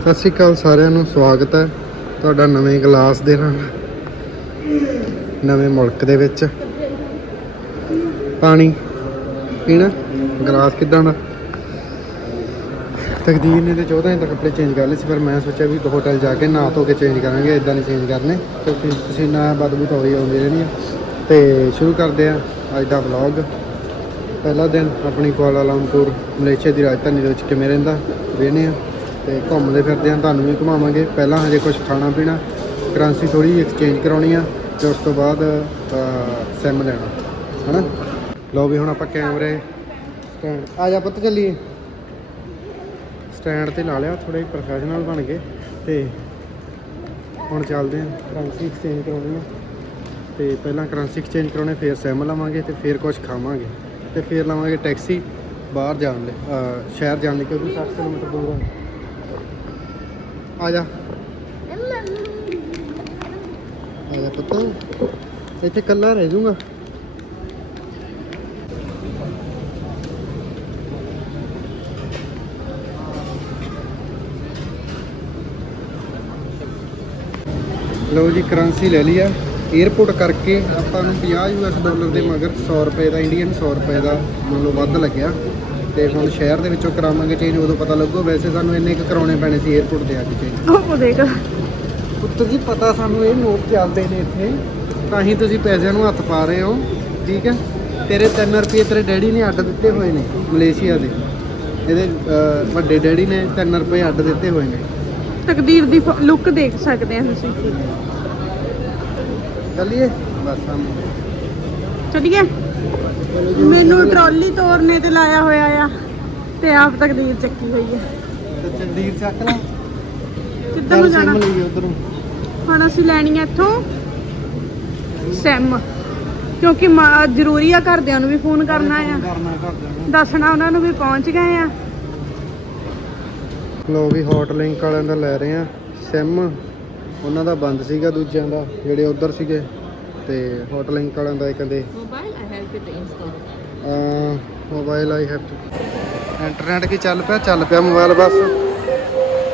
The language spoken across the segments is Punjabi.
ਸਤਿ ਸ਼੍ਰੀ ਅਕਾਲ ਸਾਰਿਆਂ ਨੂੰ, ਸਵਾਗਤ ਹੈ ਤੁਹਾਡਾ ਨਵੇਂ ਗਲਾਸ ਦੇ ਨਾਲ, ਨਵੇਂ ਮੁਲਕ ਦੇ ਵਿੱਚ। ਪਾਣੀ ਪੀਣਾ, ਗਲਾਸ ਕਿਦਾਂ ਦਾ? ਤਕਦੀਰ ਨੇ ਤੇ ਚੌਦਾਂ ਤਾਂ ਕੱਪੜੇ ਚੇਂਜ ਕਰ ਲਏ ਸੀ, ਪਰ ਮੈਂ ਸੋਚਿਆ ਵੀ ਹੋਟਲ ਜਾ ਕੇ ਨਹਾ ਧੋ ਕੇ ਚੇਂਜ ਕਰਾਂਗੇ ਇਦਾਂ ਨਹੀਂ ਚੇਂਜ ਕਰਨੇ, ਕਿਉਂਕਿ ਪਸੀਨਾ ਬਦਬੂ ਤਾਂ ਹੋਈ ਆਉਂਦੀ ਰਹਿੰਦੀ ਆ। ਤੇ ਸ਼ੁਰੂ ਕਰਦੇ ਆ ਅੱਜ ਦਾ ਵਲੌਗ ਪਹਿਲਾ ਦਿਨ ਆਪਣੀ ਕੁਆਲਾਲੰਪੁਰ ਮਲੇਸ਼ੀਆ ਦੀ ਰਾਜਧਾਨੀ ਦੇ ਵਿੱਚ ਕਿਵੇਂ ਰਹਿੰਦਾ ਵੇਨੇ ਆ ਤੇ ਘੁੰਮਦੇ ਫਿਰਦੇ ਹਾਂ ਤੁਹਾਨੂੰ ਵੀ ਘੁਮਾਵਾਂਗੇ। ਪਹਿਲਾਂ ਹਜੇ ਕੁਝ ਖਾਣਾ ਪੀਣਾ, ਕਰੰਸੀ ਥੋੜੀ ਐਕਸਚੇਂਜ ਕਰਾਉਣੀ ਆ, ਤੇ ਉਸ ਤੋਂ ਬਾਅਦ ਸਿਮ ਲੈਣਾ, ਹਨਾ? ਲਓ ਵੀ ਹੁਣ ਆਪਾਂ ਕੈਮਰੇ ਸਟੈਂਡ ਆ ਜਾ ਪੁੱਤ ਚੱਲੀਏ। ਸਟੈਂਡ ਤੇ ਲਾ ਲਿਆ ਥੋੜੇ ਪ੍ਰੋਫੈਸ਼ਨਲ ਬਣ ਗਏ, ਤੇ ਹੁਣ ਚੱਲਦੇ ਹਾਂ ਕਰੰਸੀ ਐਕਸਚੇਂਜ ਕਰਾਉਣੀ ਆ। ਤੇ ਪਹਿਲਾਂ ਕਰੰਸੀ ਐਕਸਚੇਂਜ ਕਰਾਉਣੇ, ਫਿਰ ਸਿਮ ਲਵਾਂਗੇ, ਤੇ ਫਿਰ ਕੁਝ ਖਾਵਾਂਗੇ। ਤੇ ਫਿਰ ਲਵਾਂਗੇ ਟੈਕਸੀ, ਬਾਹਰ ਜਾਣ ਲਈ ਸ਼ਹਿਰ ਜਾਣ ਲਈ, ਕਿਉਂਕਿ 60 ਕਿਲੋਮੀਟਰ ਦੂਰ ਹੈ ਆ ਜਾ। ਆ ਜਾ ਪੁੱਤ। ਇੱਥੇ ਕੱਲਾ ਰਹਿ ਜਾਊਗਾ। ਲਓ ਜੀ, ਕਰੰਸੀ ਲੈ ਲਈ ਆ। 에어ਪੋਰਟ ਕਰਕੇ ਆਪਾਂ ਨੂੰ 50 ਯੂਐਸ ਡਾਲਰ ਦੇ ਮਗਰ 100 ਰੁਪਏ ਦਾ ਇੰਡੀਅਨ 100 ਰੁਪਏ ਦਾ ਮੰਨ ਲਓ ਵੱਧ ਲੱਗਿਆ। ਤੇ ਹੁਣ ਸ਼ਹਿਰ ਦੇ ਵਿੱਚੋਂ ਕਰਾਵਾਂਗੇ ਚੇਂਜ ਉਦੋਂ ਪਤਾ ਲੱਗੋ। ਵੈਸੇ ਸਾਨੂੰ ਇੰਨੇ ਕੁ ਕਰਾਉਣੇ ਪੈਣੇ ਸੀ 에어ਪੋਰਟ ਤੇ ਆ ਕੇ ਚੇਂਜ ਉਹ ਦੇਖ। ਪੁੱਤਰ ਜੀ ਪਤਾ ਸਾਨੂੰ ਇਹ ਨੋਟ ਚੱਲਦੇ ਨੇ ਇੱਥੇ। ਤਾਂ ਹੀ ਤੁਸੀਂ ਪੈਸਿਆਂ ਨੂੰ ਹੱਥ ਪਾ ਰਹੇ ਹੋ। ਠੀਕ ਹੈ? ਤੇਰੇ 3 ਰੁਪਏ ਤੇਰੇ ਡੈਡੀ ਨੇ ਅੱਡ ਦਿੱਤੇ ਹੋਏ ਨੇ ਮਲੇਸ਼ੀਆ ਦੇ। ਇਹਦੇ ਵੱਡੇ ਡੈਡੀ ਨੇ 3 ਰੁਪਏ ਅੱਡ ਦਿੱਤੇ ਹੋਏ ਨੇ। ਤਕਦੀਰ ਦੀ ਲੁੱਕ ਦੇਖ ਸਕਦੇ ਆ ਤੁਸੀਂ। ਚੱਲੀਏ। ਬਸ ਹਮ ਚਲਿਏ। ਮੈਨੂੰ ਟਰਾਲੀ ਤੋਰਨੇ ਤੇ ਲਾਇਆ ਹੋਇਆ ਆ ਤੇ ਆਪ ਤਕਦੀਰ ਚੱਕੀ ਹੋਈ ਹੈ ਤੇ ਚੰਡੀਰ ਚੱਕ ਲਾ। ਕਿੱਧਰ ਨੂੰ ਜਾਣਾ? ਲਈ ਉਧਰੋਂ। ਹੁਣ ਅਸੀਂ ਲੈਣੀ ਆ ਇੱਥੋਂ ਸਿਮ। ਕਿਉਂਕਿ ਮਾ- ਜ਼ਰੂਰੀ ਆ ਘਰਦਿਆਂ ਨੂੰ ਵੀ ਫੋਨ ਕਰਨਾ ਆ। ਕਰਨਾ ਜਾਣਾ ਦੱਸਣਾ ਉਹਨਾਂ ਨੂੰ ਵੀ ਪਹੁੰਚ ਗਏ ਆ। ਲੋ ਵੀ ਹੌਟ ਲਿੰਕ ਵਾਲਿਆਂ ਦਾ ਲੈ ਰਹੇ ਆ ਸਿਮ। ਉਹਨਾਂ ਦਾ ਬੰਦ ਸੀਗਾ ਦੂਜਿਆਂ ਦਾ ਜਿਹੜੇ ਉਧਰ ਸੀਗੇ। ਤੇ ਹੌਟ ਲਿੰਕ ਵਾਲਿਆਂ ਦਾ ਇਹ ਕਹਿੰਦੇ Mobile, I help mobile I have to internet ਕੀ ਚੱਲ ਪਿਆ? ਚੱਲ ਪਿਆ ਮੋਬਾਈਲ ਬਸ।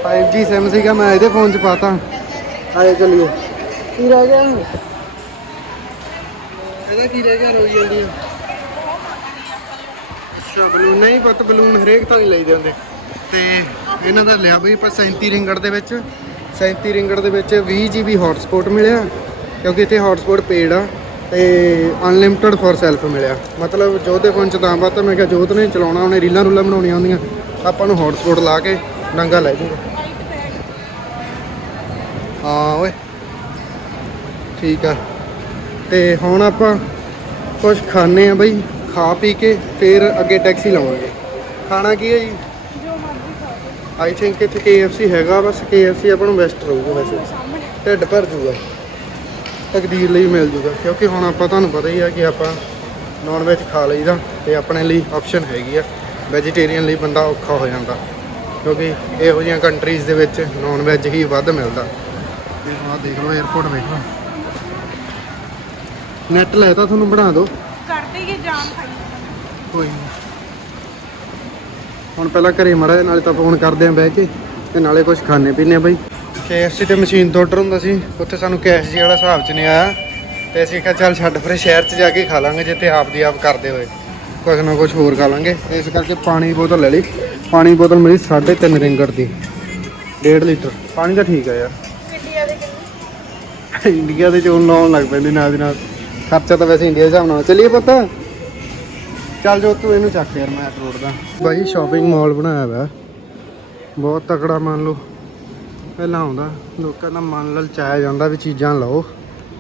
5G ਸਿਮ ਸੀਗਾ, ਮੈਂ ਇਹਦੇ ਫੋਨ 'ਚ ਪਾਤਾ। ਆਏ ਚੱਲੀਏ। ਕੀ ਰਹਿ ਗਿਆ ਇਹਦਾ ਕੀ ਰਹਿ ਗਿਆ ਰੋਈ ਜਾਂਦੀ ਆ? ਅੱਛਾ ਬਲੂਨ ਨਹੀਂ ਪੁੱਤ ਬਲੂਨ ਹਰੇਕ ਤੋਂ ਨਹੀਂ ਲਈਦੇ ਹੁੰਦੇ। ਤੇ ਇਹਨਾਂ ਦਾ ਲਿਆ ਬਈ ਆਪਾਂ 37 ਰਿੰਗੜ ਦੇ ਵਿੱਚ। 37 ਰਿੰਗੜ ਦੇ ਵਿੱਚ 20 GB ਹੌਟਸਪੌਟ ਮਿਲਿਆ, ਕਿਉਂਕਿ ਇੱਥੇ ਹੌਟਸਪੌਟ ਪੇਡ ਆ। ਤੇ ਅਨਲਿਮਿਟਿਡ ਫॉर ਸੈਲਫ ਮਿਲਿਆ। ਮਤਲਬ ਜੋਤ ਦੇ ਫੋਨ ਚ ਤਾਂ ਬਾਤ ਮੈਂ ਕਿਹਾ ਜੋਤ ਨੇ ਚਲਾਉਣਾ ਉਹਨੇ ਰੀਲਾਂ ਰੂਲਾਂ ਬਣਾਉਣੀਆਂ ਹੁੰਦੀਆਂ। ਆਪਾਂ ਨੂੰ ਹੌਟਸਪੌਟ ਲਾ ਕੇ ਡੰਗਾ ਲੈ ਜੂਗਾ ਹਾਂ ਓਏ। ਠੀਕ ਆ। ਤੇ ਹੁਣ ਆਪਾਂ ਕੁਝ ਖਾਣੇ ਆ ਬਈ ਖਾ ਪੀ ਕੇ ਫਿਰ ਅੱਗੇ ਟੈਕਸੀ ਲਵਾਂਗੇ। ਖਾਣਾ ਕੀ ਹੈ ਜੀ? ਆਈ ਥਿੰਕ ਇੱਥੇ KFC ਹੈਗਾ ਬਸ KFC ਆਪਾਂ ਨੂੰ ਬੈਸਟ ਰਹੂਗਾ ਵੈਸੇ। ਢਿੱਡ ਭਰ ਜੂਗਾ। ਤਕਦੀਰ ਲਈ ਮਿਲ ਜੂਗਾ ਕਿਉਂਕਿ ਹੁਣ ਆਪਾਂ ਤੁਹਾਨੂੰ ਪਤਾ ਹੀ ਆ ਕਿ ਆਪਾਂ ਨਾਨ ਵੈਜ ਖਾ ਲਈਦਾ ਤੇ ਆਪਣੇ ਲਈ ਆਪਸ਼ਨ ਹੈਗੀ ਆ ਵੈਜੀਟੇਰੀਅਨ ਲਈ ਬੰਦਾ ਔਖਾ ਹੋ ਜਾਂਦਾ ਕਿਉਂਕਿ ਇਹੋ ਜਿਹੀਆਂ ਕੰਟਰੀਜ਼ ਦੇ ਵਿੱਚ ਨਾਨ ਵੈਜ ਹੀ ਵੱਧ ਮਿਲਦਾ। ਇਹ ਆਹ ਦੇਖ ਲਓ 에어ਪੋਰਟ ਵੇਖ ਲਓ। ਨੈਟ ਲੈ ਤਾਂ ਤੁਹਾਨੂੰ ਬਣਾ ਦਿਓ। ਕਰਦੇ ਹੀ ਜਾਨ ਖਾਈ। ਕੋਈ ਨੀ। ਹੁਣ ਪਹਿਲਾਂ ਘਰੇ ਮੜਾ ਨਾਲੇ ਤਾਂ ਫੋਨ ਕਰਦੇ ਆਂ ਬਹਿ ਕੇ ਤੇ ਨਾਲੇ ਕੁਝ ਖਾਣੇ ਪੀਣੇ ਬਈ। KFC ਤੇ ਮਸ਼ੀਨ ਤੋਂ ਆਰਡਰ ਹੁੰਦਾ ਸੀ, ਉੱਥੇ ਸਾਨੂੰ ਕੈਸ਼ ਜੀ ਵਾਲਾ ਹਿਸਾਬ ਚ ਨਹੀਂ ਆਇਆ। ਤੇ ਅਸੀਂ ਕਿਹਾ ਚੱਲ ਛੱਡ ਫਿਰ ਸ਼ਹਿਰ ਚ ਜਾ ਕੇ ਖਾ ਲਾਂਗੇ, ਜਿੱਥੇ ਆਪ ਦੀ ਆਪ ਕਰਦੇ ਹੋਏ। ਕੁਝ ਨਾ ਕੁਝ ਹੋਰ ਖਾ ਲਾਂਗੇ। ਇਸ ਕਰਕੇ ਪਾਣੀ ਦੀ ਬੋਤਲ ਲੈ ਲਈ। ਪਾਣੀ ਦੀ ਬੋਤਲ ਮੇਰੀ 3.5 ਰਿੰਗੜ ਦੀ। 1.5 ਲੀਟਰ। ਪਾਣੀ ਤਾਂ ਠੀਕ ਆ ਯਾਰ। ਇੰਡੀਆ ਦੇ ਇੰਡੀਆ ਦੇ ਚੋਣ ਲਾਉਣ ਲੱਗ ਪੈਂਦੇ ਨਾਲ ਦੀ ਨਾਲ। ਖਰਚਾ ਤਾਂ ਵੈਸੇ ਇੰਡੀਆ ਦੇ ਹਿਸਾਬ ਨਾਲ। ਚੱਲੀਏ ਪੁੱਤ। ਚੱਲ ਜੋ ਤੂੰ ਇਹਨੂੰ ਚੱਕ ਯਾਰ, ਮੈਂ ਰੋਡ ਦਾ ਬਾਈ ਸ਼ਾਪਿੰਗ ਮਾਲ ਬਣਾਇਆ ਹੋਇਆ ਬਹੁਤ ਤਕੜਾ ਮੰਨ ਲਓ। ਪਹਿਲਾਂ ਆਉਂਦਾ, ਲੋਕਾਂ ਦਾ ਮਨ ਲਲਚਾਇਆ ਜਾਂਦਾ ਵੀ ਚੀਜ਼ਾਂ ਲਓ।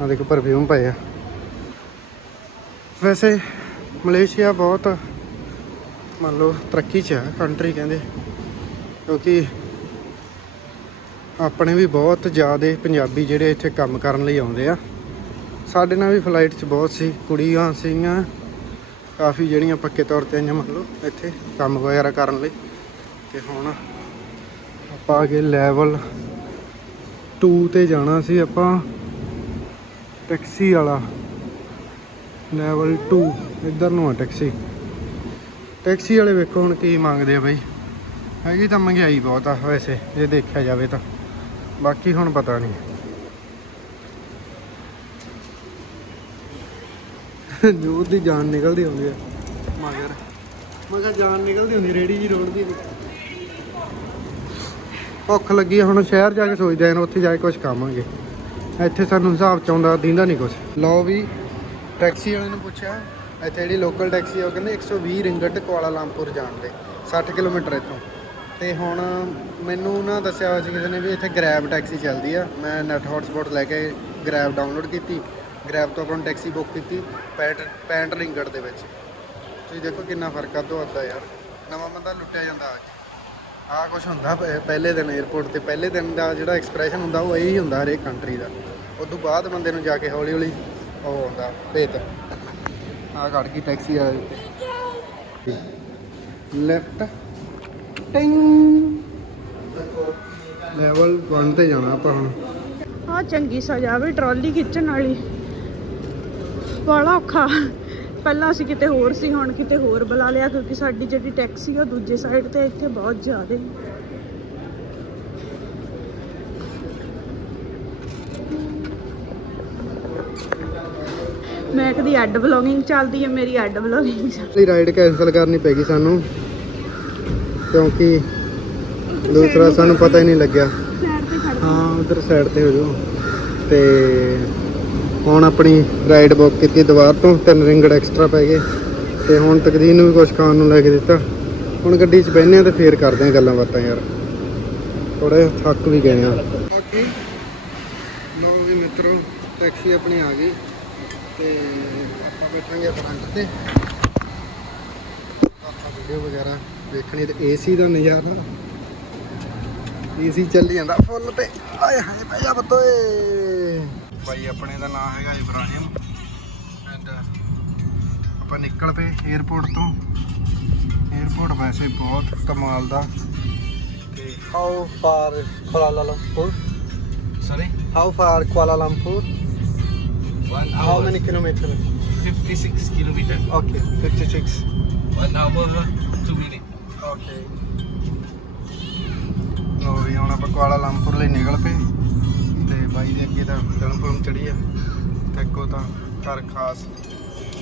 ਆ ਦੇਖੋ ਪਰਫਿਊਮ ਪਏ ਆ। ਵੈਸੇ ਮਲੇਸ਼ੀਆ ਬਹੁਤ, ਮੰਨ ਲਓ ਤਰੱਕੀ 'ਚ ਆ ਕੰਟਰੀ ਕਹਿੰਦੇ। ਕਿਉਂਕਿ ਆਪਣੇ ਵੀ ਬਹੁਤ ਜ਼ਿਆਦੇ ਪੰਜਾਬੀ ਜਿਹੜੇ ਇੱਥੇ ਕੰਮ ਕਰਨ ਲਈ ਆਉਂਦੇ ਆ। ਸਾਡੇ ਨਾਲ ਵੀ ਫਲਾਈਟ 'ਚ ਬਹੁਤ ਸੀ, ਕੁੜੀਆਂ ਸੀਗੀਆਂ। ਕਾਫੀ ਜਿਹੜੀਆਂ ਪੱਕੇ ਤੌਰ ਤੇ ਆਈਆਂ, ਮੰਨ ਲਓ ਇੱਥੇ ਕੰਮ ਵਗੈਰਾ ਕਰਨ ਲਈ। ਤੇ ਹੁਣ ਆਪਾਂ ਅਗੇ ਲੈਵਲ 2 ਤੇ ਜਾਣਾ ਸੀ ਆਪਾਂ। ਟੈਕਸੀ ਵਾਲਾ। ਲੈਵਲ 2 ਇੱਧਰ ਨੂੰ ਆ ਟੈਕਸੀ। ਟੈਕਸੀ ਵਾਲੇ ਵੇਖੋ ਹੁਣ ਕੀ ਮੰਗਦੇ ਆ ਬਾਈ। ਹੈਗੀ ਤਾਂ ਮਹਿੰਗਾਈ ਬਹੁਤ ਆ ਵੈਸੇ, ਜੇ ਦੇਖਿਆ ਜਾਵੇ ਤਾਂ। ਬਾਕੀ ਹੁਣ ਪਤਾ ਨਹੀਂ। ਜੋਰ ਦੀ ਜਾਨ ਨਿਕਲਦੀ ਹੁੰਦੀ ਹੈ ਮਗਰ। ਮਗਰ ਜਾਨ ਨਿਕਲਦੀ ਹੁੰਦੀ ਰੇੜੀ ਜੀ ਰੋਡ ਦੀ ਭੁੱਖ ਲੱਗੀ ਹੁਣ ਸ਼ਹਿਰ ਜਾ ਕੇ ਸੋਚਦੇ ਆਂ ਉੱਥੇ ਜਾ ਕੇ ਕੁਝ ਖਾਵਾਂਗੇ। ਇੱਥੇ ਸਾਨੂੰ ਹਿਸਾਬ ਚ ਆਉਂਦਾ, ਦਿੰਦਾ ਨਹੀਂ ਕੁਝ ਲਓ ਵੀ, ਟੈਕਸੀ ਵਾਲੇ ਨੂੰ ਪੁੱਛਿਆ, ਇੱਥੇ ਜਿਹੜੀ ਲੋਕਲ ਟੈਕਸੀ ਆ, ਉਹ ਕਹਿੰਦੇ 120 ਰਿੰਗਟ ਕੁਆਲਾਲੰਪੁਰ ਜਾਣ ਦੇ 60 ਕਿਲੋਮੀਟਰ ਇੱਥੋਂ। ਤੇ ਹੁਣ ਮੈਨੂੰ ਨਾ ਦੱਸਿਆ ਹੋਇਆ ਸੀ ਕਿਸੇ ਨੇ ਵੀ ਇੱਥੇ ਗ੍ਰੈਬ ਟੈਕਸੀ ਚੱਲਦੀ ਆ, ਮੈਂ ਨੈਟ ਹੌਟਸਪੌਟ ਲੈ ਕੇ ਗ੍ਰੈਬ ਡਾਊਨਲੋਡ ਕੀਤੀ ਗ੍ਰੈਬ ਤੋਂ ਆਪਾਂ ਨੂੰ ਟੈਕਸੀ ਬੁੱਕ ਕੀਤੀ 65 65 ਰਿੰਗਟ ਦੇ ਵਿੱਚ। ਤੁਸੀਂ ਦੇਖੋ ਕਿੰਨਾ ਫ਼ਰਕ ਆ ਦੋ ਅੱਧਾ ਯਾਰ, ਨਵਾਂ ਬੰਦਾ ਲੁੱਟਿਆ ਜਾਂਦਾ ਆ ਆ ਕੁਝ ਹੁੰਦਾ ਪਹਿਲੇ ਦਿਨ 에어ਪੋਰਟ ਤੇ ਪਹਿਲੇ ਦਿਨ ਦਾ ਜਿਹੜਾ ਐਕਸਪ੍ਰੈਸ਼ਨ ਹੁੰਦਾ, ਉਹ ਇਹੀ ਹੁੰਦਾ ਹਰੇਕ ਕੰਟਰੀ ਦਾ। ਉਸ ਤੋਂ ਬਾਅਦ ਬੰਦੇ ਨੂੰ ਜਾ ਕੇ ਹੌਲੀ ਹੌਲੀ ਉਹ ਹੁੰਦਾ, ਭੇਤ। ਆ ਕੱਢ ਗਈ ਟੈਕਸੀ ਆ। ਲੈਫਟ ਟਿੰਗ ਲੈਵਲ 1 ਤੇ ਜਾਣਾ ਆਪਾਂ ਹੁਣ। ਆ ਚੰਗੀ ਸਜ਼ਾ ਵੀ ਟਰਾਲੀ ਖਿੱਚਣ ਵਾਲੀ। ਬੜਾ ਔਖਾ। ਪਹਿਲਾਂ ਅਸੀਂ ਕਿਤੇ ਹੋਰ ਸੀ ਹੁਣ ਕਿਤੇ ਹੋਰ ਬੁਲਾ ਲਿਆ ਕਿਉਂਕਿ ਸਾਡੀ ਜਿਹੜੀ ਟੈਕਸੀ ਆ ਦੂਜੇ ਸਾਈਡ ਤੇ ਇੱਥੇ ਬਹੁਤ ਜ਼ਿਆਦੇ ਮੈਂ ਕਦੀ ਐਡ ਵਲੌਗਿੰਗ ਚੱਲਦੀ ਹੈ ਮੇਰੀ ਐਡ ਵਲੌਗਿੰਗ ਇਹ ਰਾਈਡ ਕੈਨਸਲ ਕਰਨੀ ਪੈਗੀ ਸਾਨੂੰ ਕਿਉਂਕਿ ਦੂਸਰਾ ਸਾਨੂੰ ਪਤਾ ਹੀ ਨਹੀਂ ਲੱਗਿਆ। ਸਾਈਡ ਤੇ ਖੜ ਹਾਂ ਉਧਰ ਸਾਈਡ ਤੇ ਹੋ ਜਾਓ। ਤੇ ਹੁਣ ਆਪਣੀ ਰਾਈਡ ਬੁੱਕ ਕੀਤੀ ਦੁਬਾਰ ਤੋਂ, ਤਿੰਨ ਰਿੰਗੜ ਐਕਸਟਰਾ ਪੈ ਗਏ। ਤੇ ਹੁਣ ਤਕਦੀਰ ਨੂੰ ਵੀ ਕੁਝ ਖਾਣ ਨੂੰ ਲੈ ਕੇ ਦਿੱਤਾ। ਹੁਣ ਗੱਡੀ 'ਚ ਬਹਿੰਦੇ ਆ ਤੇ ਫੇਰ ਕਰਦੇ ਆ ਗੱਲਾਂ ਬਾਤਾਂ ਯਾਰ। ਥੋੜੇ ਥੱਕ ਵੀ ਗਏ ਆ ਬਾਕੀ ਲੋ ਵੀ ਮਿੱਤਰੋ ਟੈਕਸੀ ਆਪਣੀ ਆ ਗਈ। ਤੇ ਆਪਾਂ ਬੈਠਾਂਗੇ ਫਰੰਟ ਤੇ। ਆਪਾਂ ਵੀਡੀਓ ਵਗੈਰਾ ਦੇਖਣੀ ਤੇ ਏਸੀ ਦਾ ਨਜ਼ਾਰਾ। ਏਸੀ ਚੱਲ ਜਾਂਦਾ ਫੁੱਲ ਤੇ। ਆਏ ਹਾਏ ਬਹਿ ਜਾ ਬੱਤੋਏ। ਬਾਈ ਆਪਣੇ ਦਾ ਨਾਮ ਹੈਗਾ ਇਬਰਾਹਿਮ ਐਂਡ ਆਪਾਂ ਨਿਕਲ ਪਏ 에어ਪੋਰਟ ਤੋਂ। 에어ਪੋਰਟ ਵੈਸੇ ਬਹੁਤ ਕਮਾਲ ਦਾ। ਤੇ how far Kuala Lumpur? Sorry how far Kuala Lumpur? 1 how hour many kilometre 56 kilometre okay 56 1 hour 2 minute okay ਲੋ ਵੀ ਹੁਣ ਆਪਾਂ ਕੁਆਲਾਲੰਪੁਰ ਲਈ ਨਿਕਲ ਪਏ। ਬਾਈ ਦੇ ਅੱਗੇ ਤਾਂ ਫਿਲਮ ਫਿਲਮ ਚੜੀ ਆ। ਤੇ ਅੱਗੋਂ ਤਾਂ ਘਰ ਖਾਸ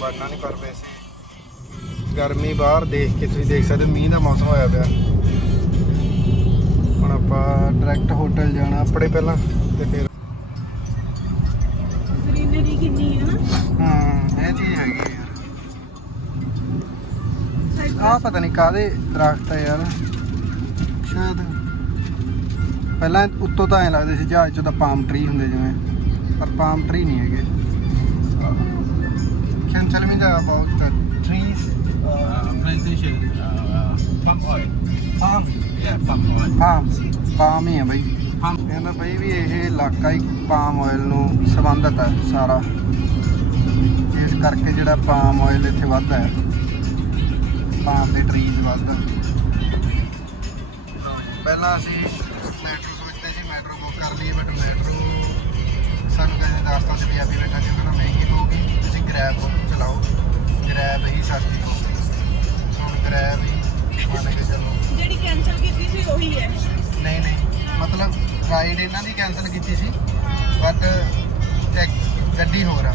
ਬਣਨਾ ਨਹੀਂ ਪਰ ਵੈਸੇ ਗਰਮੀ ਬਾਹਰ ਦੇਖ ਕੇ ਤੁਸੀਂ ਦੇਖ ਸਕਦੇ ਮੀਂਹ ਦਾ ਮੌਸਮ ਹੋਇਆ ਪਿਆ। ਹੁਣ ਆਪਾਂ ਡਾਇਰੈਕਟ ਹੋਟਲ ਜਾਣਾ ਆਪਣੇ ਪਹਿਲਾਂ ਤੇ ਫਿਰ ਗ੍ਰੀਨਰੀ ਕਿੰਨੀ ਹੈ ਨਾ? ਹਾਂ ਇਹ ਚੀਜ਼ ਹੈਗੀ ਆ ਯਾਰ। ਪਤਾ ਨਹੀਂ ਕਾਦੇ ਦਰਖਤ ਆ ਯਾਰ। ਸ਼ਾਇਦ ਪਹਿਲਾਂ ਉੱਤੋਂ ਤਾਂ ਐ ਲੱਗਦੇ ਸੀ ਜਹਾਜ਼ 'ਚ ਤਾਂ ਪਾਮ ਟਰੀ ਹੁੰਦੇ ਜਿਵੇਂ ਪਰ ਪਾਮ ਟਰੀ ਨਹੀਂ ਹੈਗੇ can tell me the about the trees Uh, plantation, uh, palm oil. Palm Yeah, palm oil. Palm palm ਹੀ ਆ ਬਈ Palm. ਕਹਿੰਦਾ ਬਈ ਵੀ ਇਹ ਇਲਾਕਾ ਹੀ ਪਾਮ ਆਇਲ ਨੂੰ ਸੰਬੰਧਿਤ ਹੈ ਸਾਰਾ ਇਸ ਕਰਕੇ ਜਿਹੜਾ ਪਾਮ ਆਇਲ ਇੱਥੇ ਵੱਧਦਾ ਹੈ ਪਾਮ ਦੇ ਟਰੀਜ਼ ਵੱਧਦਾ ਪਹਿਲਾਂ ਅਸੀਂ ਪੰਜਾਬੀ ਬੈਠਾ ਸੀ ਉਹਨਾਂ ਮਹਿੰਗੀ ਪਊਗੀ ਤੁਸੀਂ ਗ੍ਰੈਬ ਚਲਾਓ। ਗ੍ਰੈਬ ਹੀ ਸਸਤੀ ਪਊਗੀ ਸੋ ਹੁਣ ਗ੍ਰੈਬ ਹੀ ਮੰਨ ਕੇ ਚੱਲੋ। ਜਿਹੜੀ ਕੈਨਸਲ ਕੀਤੀ ਸੀ ਉਹੀ ਹੈ। ਨਹੀਂ ਨਹੀਂ ਮਤਲਬ ਰਾਈਡ ਇਹਨਾਂ ਦੀ ਕੈਨਸਲ ਕੀਤੀ ਸੀ ਬਟ ਗੱਡੀ ਹੋਰ ਆ।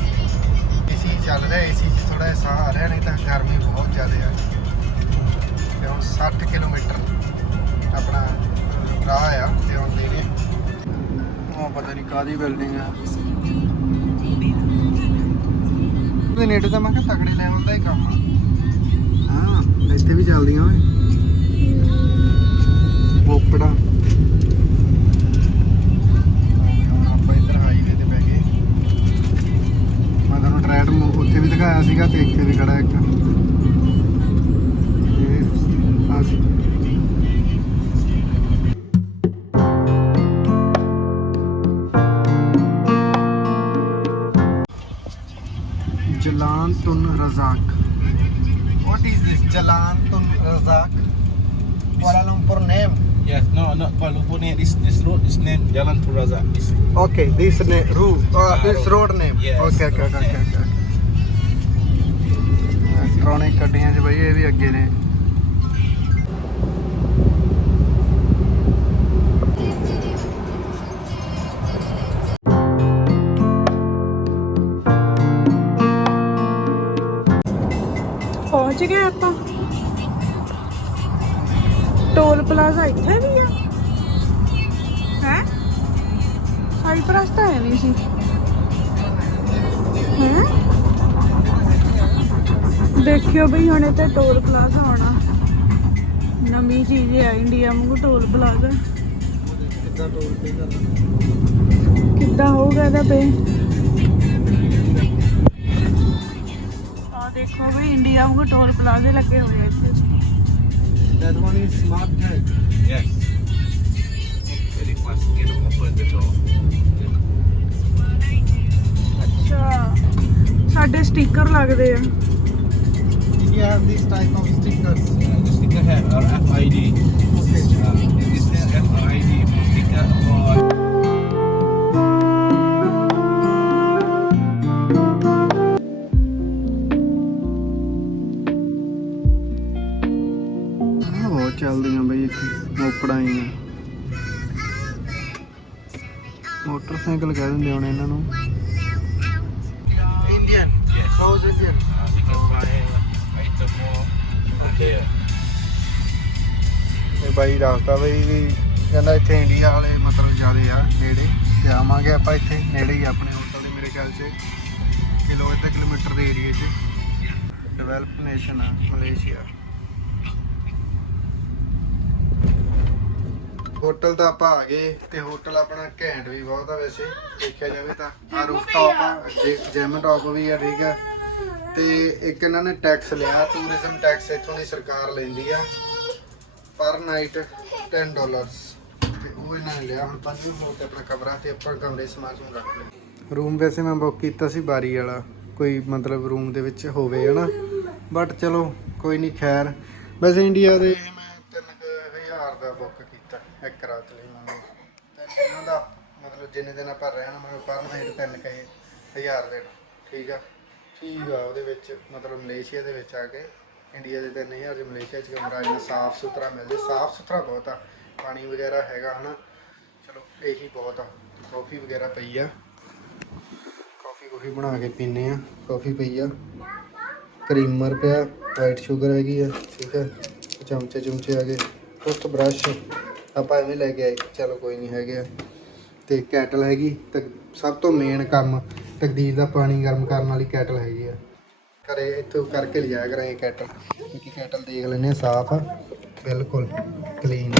ਏਸੀ ਚੱਲ ਰਿਹਾ ਏਸੀ 'ਚ ਥੋੜਾ ਸਾਹ ਆ ਰਿਹਾ ਨਹੀਂ ਤਾਂ ਗਰਮੀ ਬਹੁਤ ਜ਼ਿਆਦਾ ਆ। ਤੇ ਹੁਣ 60 ਕਿਲੋਮੀਟਰ ਆਪਣਾ ਰਾਹ ਆ ਤੇ ਹੁਣ ਦੇ ਰਹੇ ਉਹ ਪਤਾ ਨਹੀਂ ਕਾਦੀ ਬਿਲਡਿੰਗ ਆ। ਉਹਦੇ ਨੇੜੇ ਤਾਂ ਮੈਂ ਕਿਹਾ ਤਕੜੇ ਲੈਵਲ ਦਾ ਹੀ ਕੰਮ। ਆ ਹਾਂ ਇੱਥੇ ਵੀ ਚੱਲਦੀਆਂ ਓਏ। ਮੋਪੜਾ ਆਪਾਂ ਇੱਧਰ ਹਾਈਵੇ ਤੇ ਬਹਿ ਗਏ। ਮੈਂ ਤੁਹਾਨੂੰ ਟਰੈਡ ਉੱਥੇ ਵੀ ਦਿਖਾਇਆ ਸੀਗਾ ਤੇ ਇੱਥੇ ਵੀ ਖੜਾ ਇੱਕ। Jalan Turaza. Okay, this na- road. Uh, this road name. Yes, okay, okay, road okay, okay, okay. Electronic ਗੱਡੀਆਂ 'ਚ ਬਈ ਇਹ ਵੀ ਅੱਗੇ ਨੇ ਪਹੁੰਚ ਗਏ ਆਪਾਂ ਟੋਲ ਪਲਾਜ਼ਾ ਇੱਥੇ ਵੀ ਸਾਈਪਰਸ ਤਾਂ ਹੈ ਨਹੀਂ ਸੀ। ਹੈ? ਦੇਖਿਓ ਬਈ ਹੁਣ ਇੱਥੇ ਟੋਲ ਪਲਾਜ਼ਾ ਆਉਣਾ। ਨਵੀਂ ਚੀਜ਼ ਹੈ ਇੰਡੀਆ ਵਾਂਗੂ ਟੋਲ ਪਲਾਜ਼ਾ। ਕਿੱਦਾਂ ਟੋਲ ਪੇ ਕਰਨਾ ਕਿੱਦਾਂ ਹੋਊਗਾ ਇਹਦਾ ਪੇ ਆ ਦੇਖੋ ਬਈ ਇੰਡੀਆ ਵਾਂਗੂ ਟੋਲ ਪਲਾਜ਼ੇ ਲੱਗੇ ਹੋਏ ਆ ਇੱਥੇ। That one is smart tag Yes. ਅੱਛਾ ਸਾਡੇ ਸਟicker ਲੱਗਦੇ ਆ You have this type of stickers. Uh, the sticker have uh, FID. Okay. Uh, this is FID sticker or ਆਹ ਬਹੁਤ ਚੱਲਦੀਆਂ ਬਈ ਇੱਥੇ ਮੋਪੜਾਂ ਹੀ ਆ ਮੋਟਰਸਾਈਕਲ ਕਹਿ ਦਿੰਦੇ ਹੁਣ ਇਹਨਾਂ ਨੂੰ। ਇੰਡੀਅਨ. House Indian. ਇਹ ਬਾਈ ਦੱਸਦਾ ਬਈ ਵੀ ਕਹਿੰਦਾ ਇੱਥੇ ਇੰਡੀਆ ਵਾਲੇ ਮਤਲਬ ਜ਼ਿਆਦੇ ਆ ਨੇੜੇ। ਤੇ ਆਵਾਂਗੇ ਆਪਾਂ ਇੱਥੇ ਨੇੜੇ ਹੀ ਆਪਣੇ ਹੋਟਲ ਦੇ ਮੇਰੇ ਖਿਆਲ 'ਚ। ਕਿਲੋ ਕਿਲੋਮੀਟਰ ਦੇ ਏਰੀਏ 'ਚ। ਡਿਵੈਲਪ ਨੇਸ਼ਨ ਆ ਮਲੇਸ਼ੀਆ ਹੋਟਲ ਤਾਂ ਆਪਾਂ ਆ ਗਏ ਤੇ ਹੋਟਲ ਆਪਣਾ ਘੈਂਟ ਵੀ ਬਹੁਤ ਆ ਵੈਸੇ ਦੇਖਿਆ ਜਾਵੇ ਤਾਂ। ਆ। ਰੂਫਟਾਪ ਆ ਜੈਮ ਟਾਪ ਵੀ ਆ ਠੀਕ ਆ। ਤੇ ਇੱਕ ਇਹਨਾਂ ਨੇ ਟੈਕਸ ਲਿਆ ਟੂਰਿਜ਼ਮ ਟੈਕਸ ਇੱਥੋਂ ਦੀ ਸਰਕਾਰ ਲੈਂਦੀ ਆ। ਪਰ ਨਾਈਟ 10 ਡਾਲਰਸ ਤੇ ਉਹ ਇਹਨਾਂ ਨੇ ਲਿਆ ਹੁਣ ਪੰਜਵੇਂ ਫਲੋਰ ਤੇ ਆਪਣਾ ਕਮਰਾ ਤੇ ਆਪਾਂ ਕਮਰੇ ਸਮਾਨ ਸਮੂਨ ਰੱਖ ਲਏ ਰੂਮ ਵੈਸੇ ਮੈਂ ਬੁੱਕ ਕੀਤਾ ਸੀ ਬਾਰੀ ਵਾਲਾ ਕੋਈ ਮਤਲਬ ਰੂਮ ਦੇ ਵਿੱਚ ਹੋਵੇ ਹਨਾ? ਬਟ ਚਲੋ ਕੋਈ ਨਹੀਂ ਖੈਰ। ਵੈਸੇ ਇੰਡੀਆ ਦੇ ਮੈਂ 3000 ਦਾ ਬੁੱਕ ਇੱਕ ਰਾਤ ਲਈ ਮੰਨ ਲਓ ਤੇ ਇਹਨਾਂ ਦਾ ਮਤਲਬ ਜਿੰਨੇ ਦਿਨ ਆਪਾਂ ਰਹਿਣਾ ਮੈਨੂੰ ਪਰ ਨਾਈਟ 3 ਕਹੇ ਹਜ਼ਾਰ ਦਿਨ, ਠੀਕ ਆ? ਠੀਕ ਆ, ਉਹਦੇ ਵਿੱਚ ਮਤਲਬ ਮਲੇਸ਼ੀਆ ਦੇ ਵਿੱਚ ਆ ਕੇ, ਇੰਡੀਆ ਦੇ 3000 ਜੇ ਮਲੇਸ਼ੀਆ ਚ ਕਮਰਾ ਇੰਨਾ ਸਾਫ਼ ਸੁਥਰਾ ਮਿਲਦੇ, ਸਾਫ਼ ਸੁਥਰਾ ਬਹੁਤ ਆ। ਪਾਣੀ ਵਗੈਰਾ ਹੈਗਾ, ਹਨਾ? ਚਲੋ, ਇਹੀ ਬਹੁਤ ਆ। ਕਾਫੀ ਵਗੈਰਾ ਪਈ ਆ। ਕਾਫੀ ਕੋਫੀ ਬਣਾ ਕੇ ਪੀਨੇ ਆ। ਕਾਫੀ ਪਈ ਆ। ਕਰੀਮਰ ਪਿਆ ਵਾਈਟ ਸ਼ੂਗਰ ਹੈਗੀ ਆ, ਠੀਕ ਹੈ ਚਮਚੇ ਚਮਚੇ ਆ ਗਏ। Toothbrush. ਆਪਾਂ ਐਵੇਂ ਲੈ ਕੇ ਆਏ, ਚਲੋ ਕੋਈ ਨਹੀਂ ਹੈਗੇ ਆ। ਤੇ ਕੈਟਲ ਹੈਗੀ ਤੇ ਸਭ ਤੋਂ ਮੇਨ ਕੰਮ ਤਕਦੀਰ ਦਾ ਪਾਣੀ ਗਰਮ ਕਰਨ ਵਾਲੀ ਕੈਟਲ ਹੈਗੀ ਆ। ਘਰੇ ਇੱਥੋਂ ਕਰਕੇ ਲਿਜਾਇਆ ਕਰਾਂਗੇ ਕੈਟਲ, ਕਿਉਂਕਿ ਕੈਟਲ ਦੇਖ ਲੈਨੇ ਸਾਫ਼ ਆ, ਬਿਲਕੁਲ ਕਲੀਨ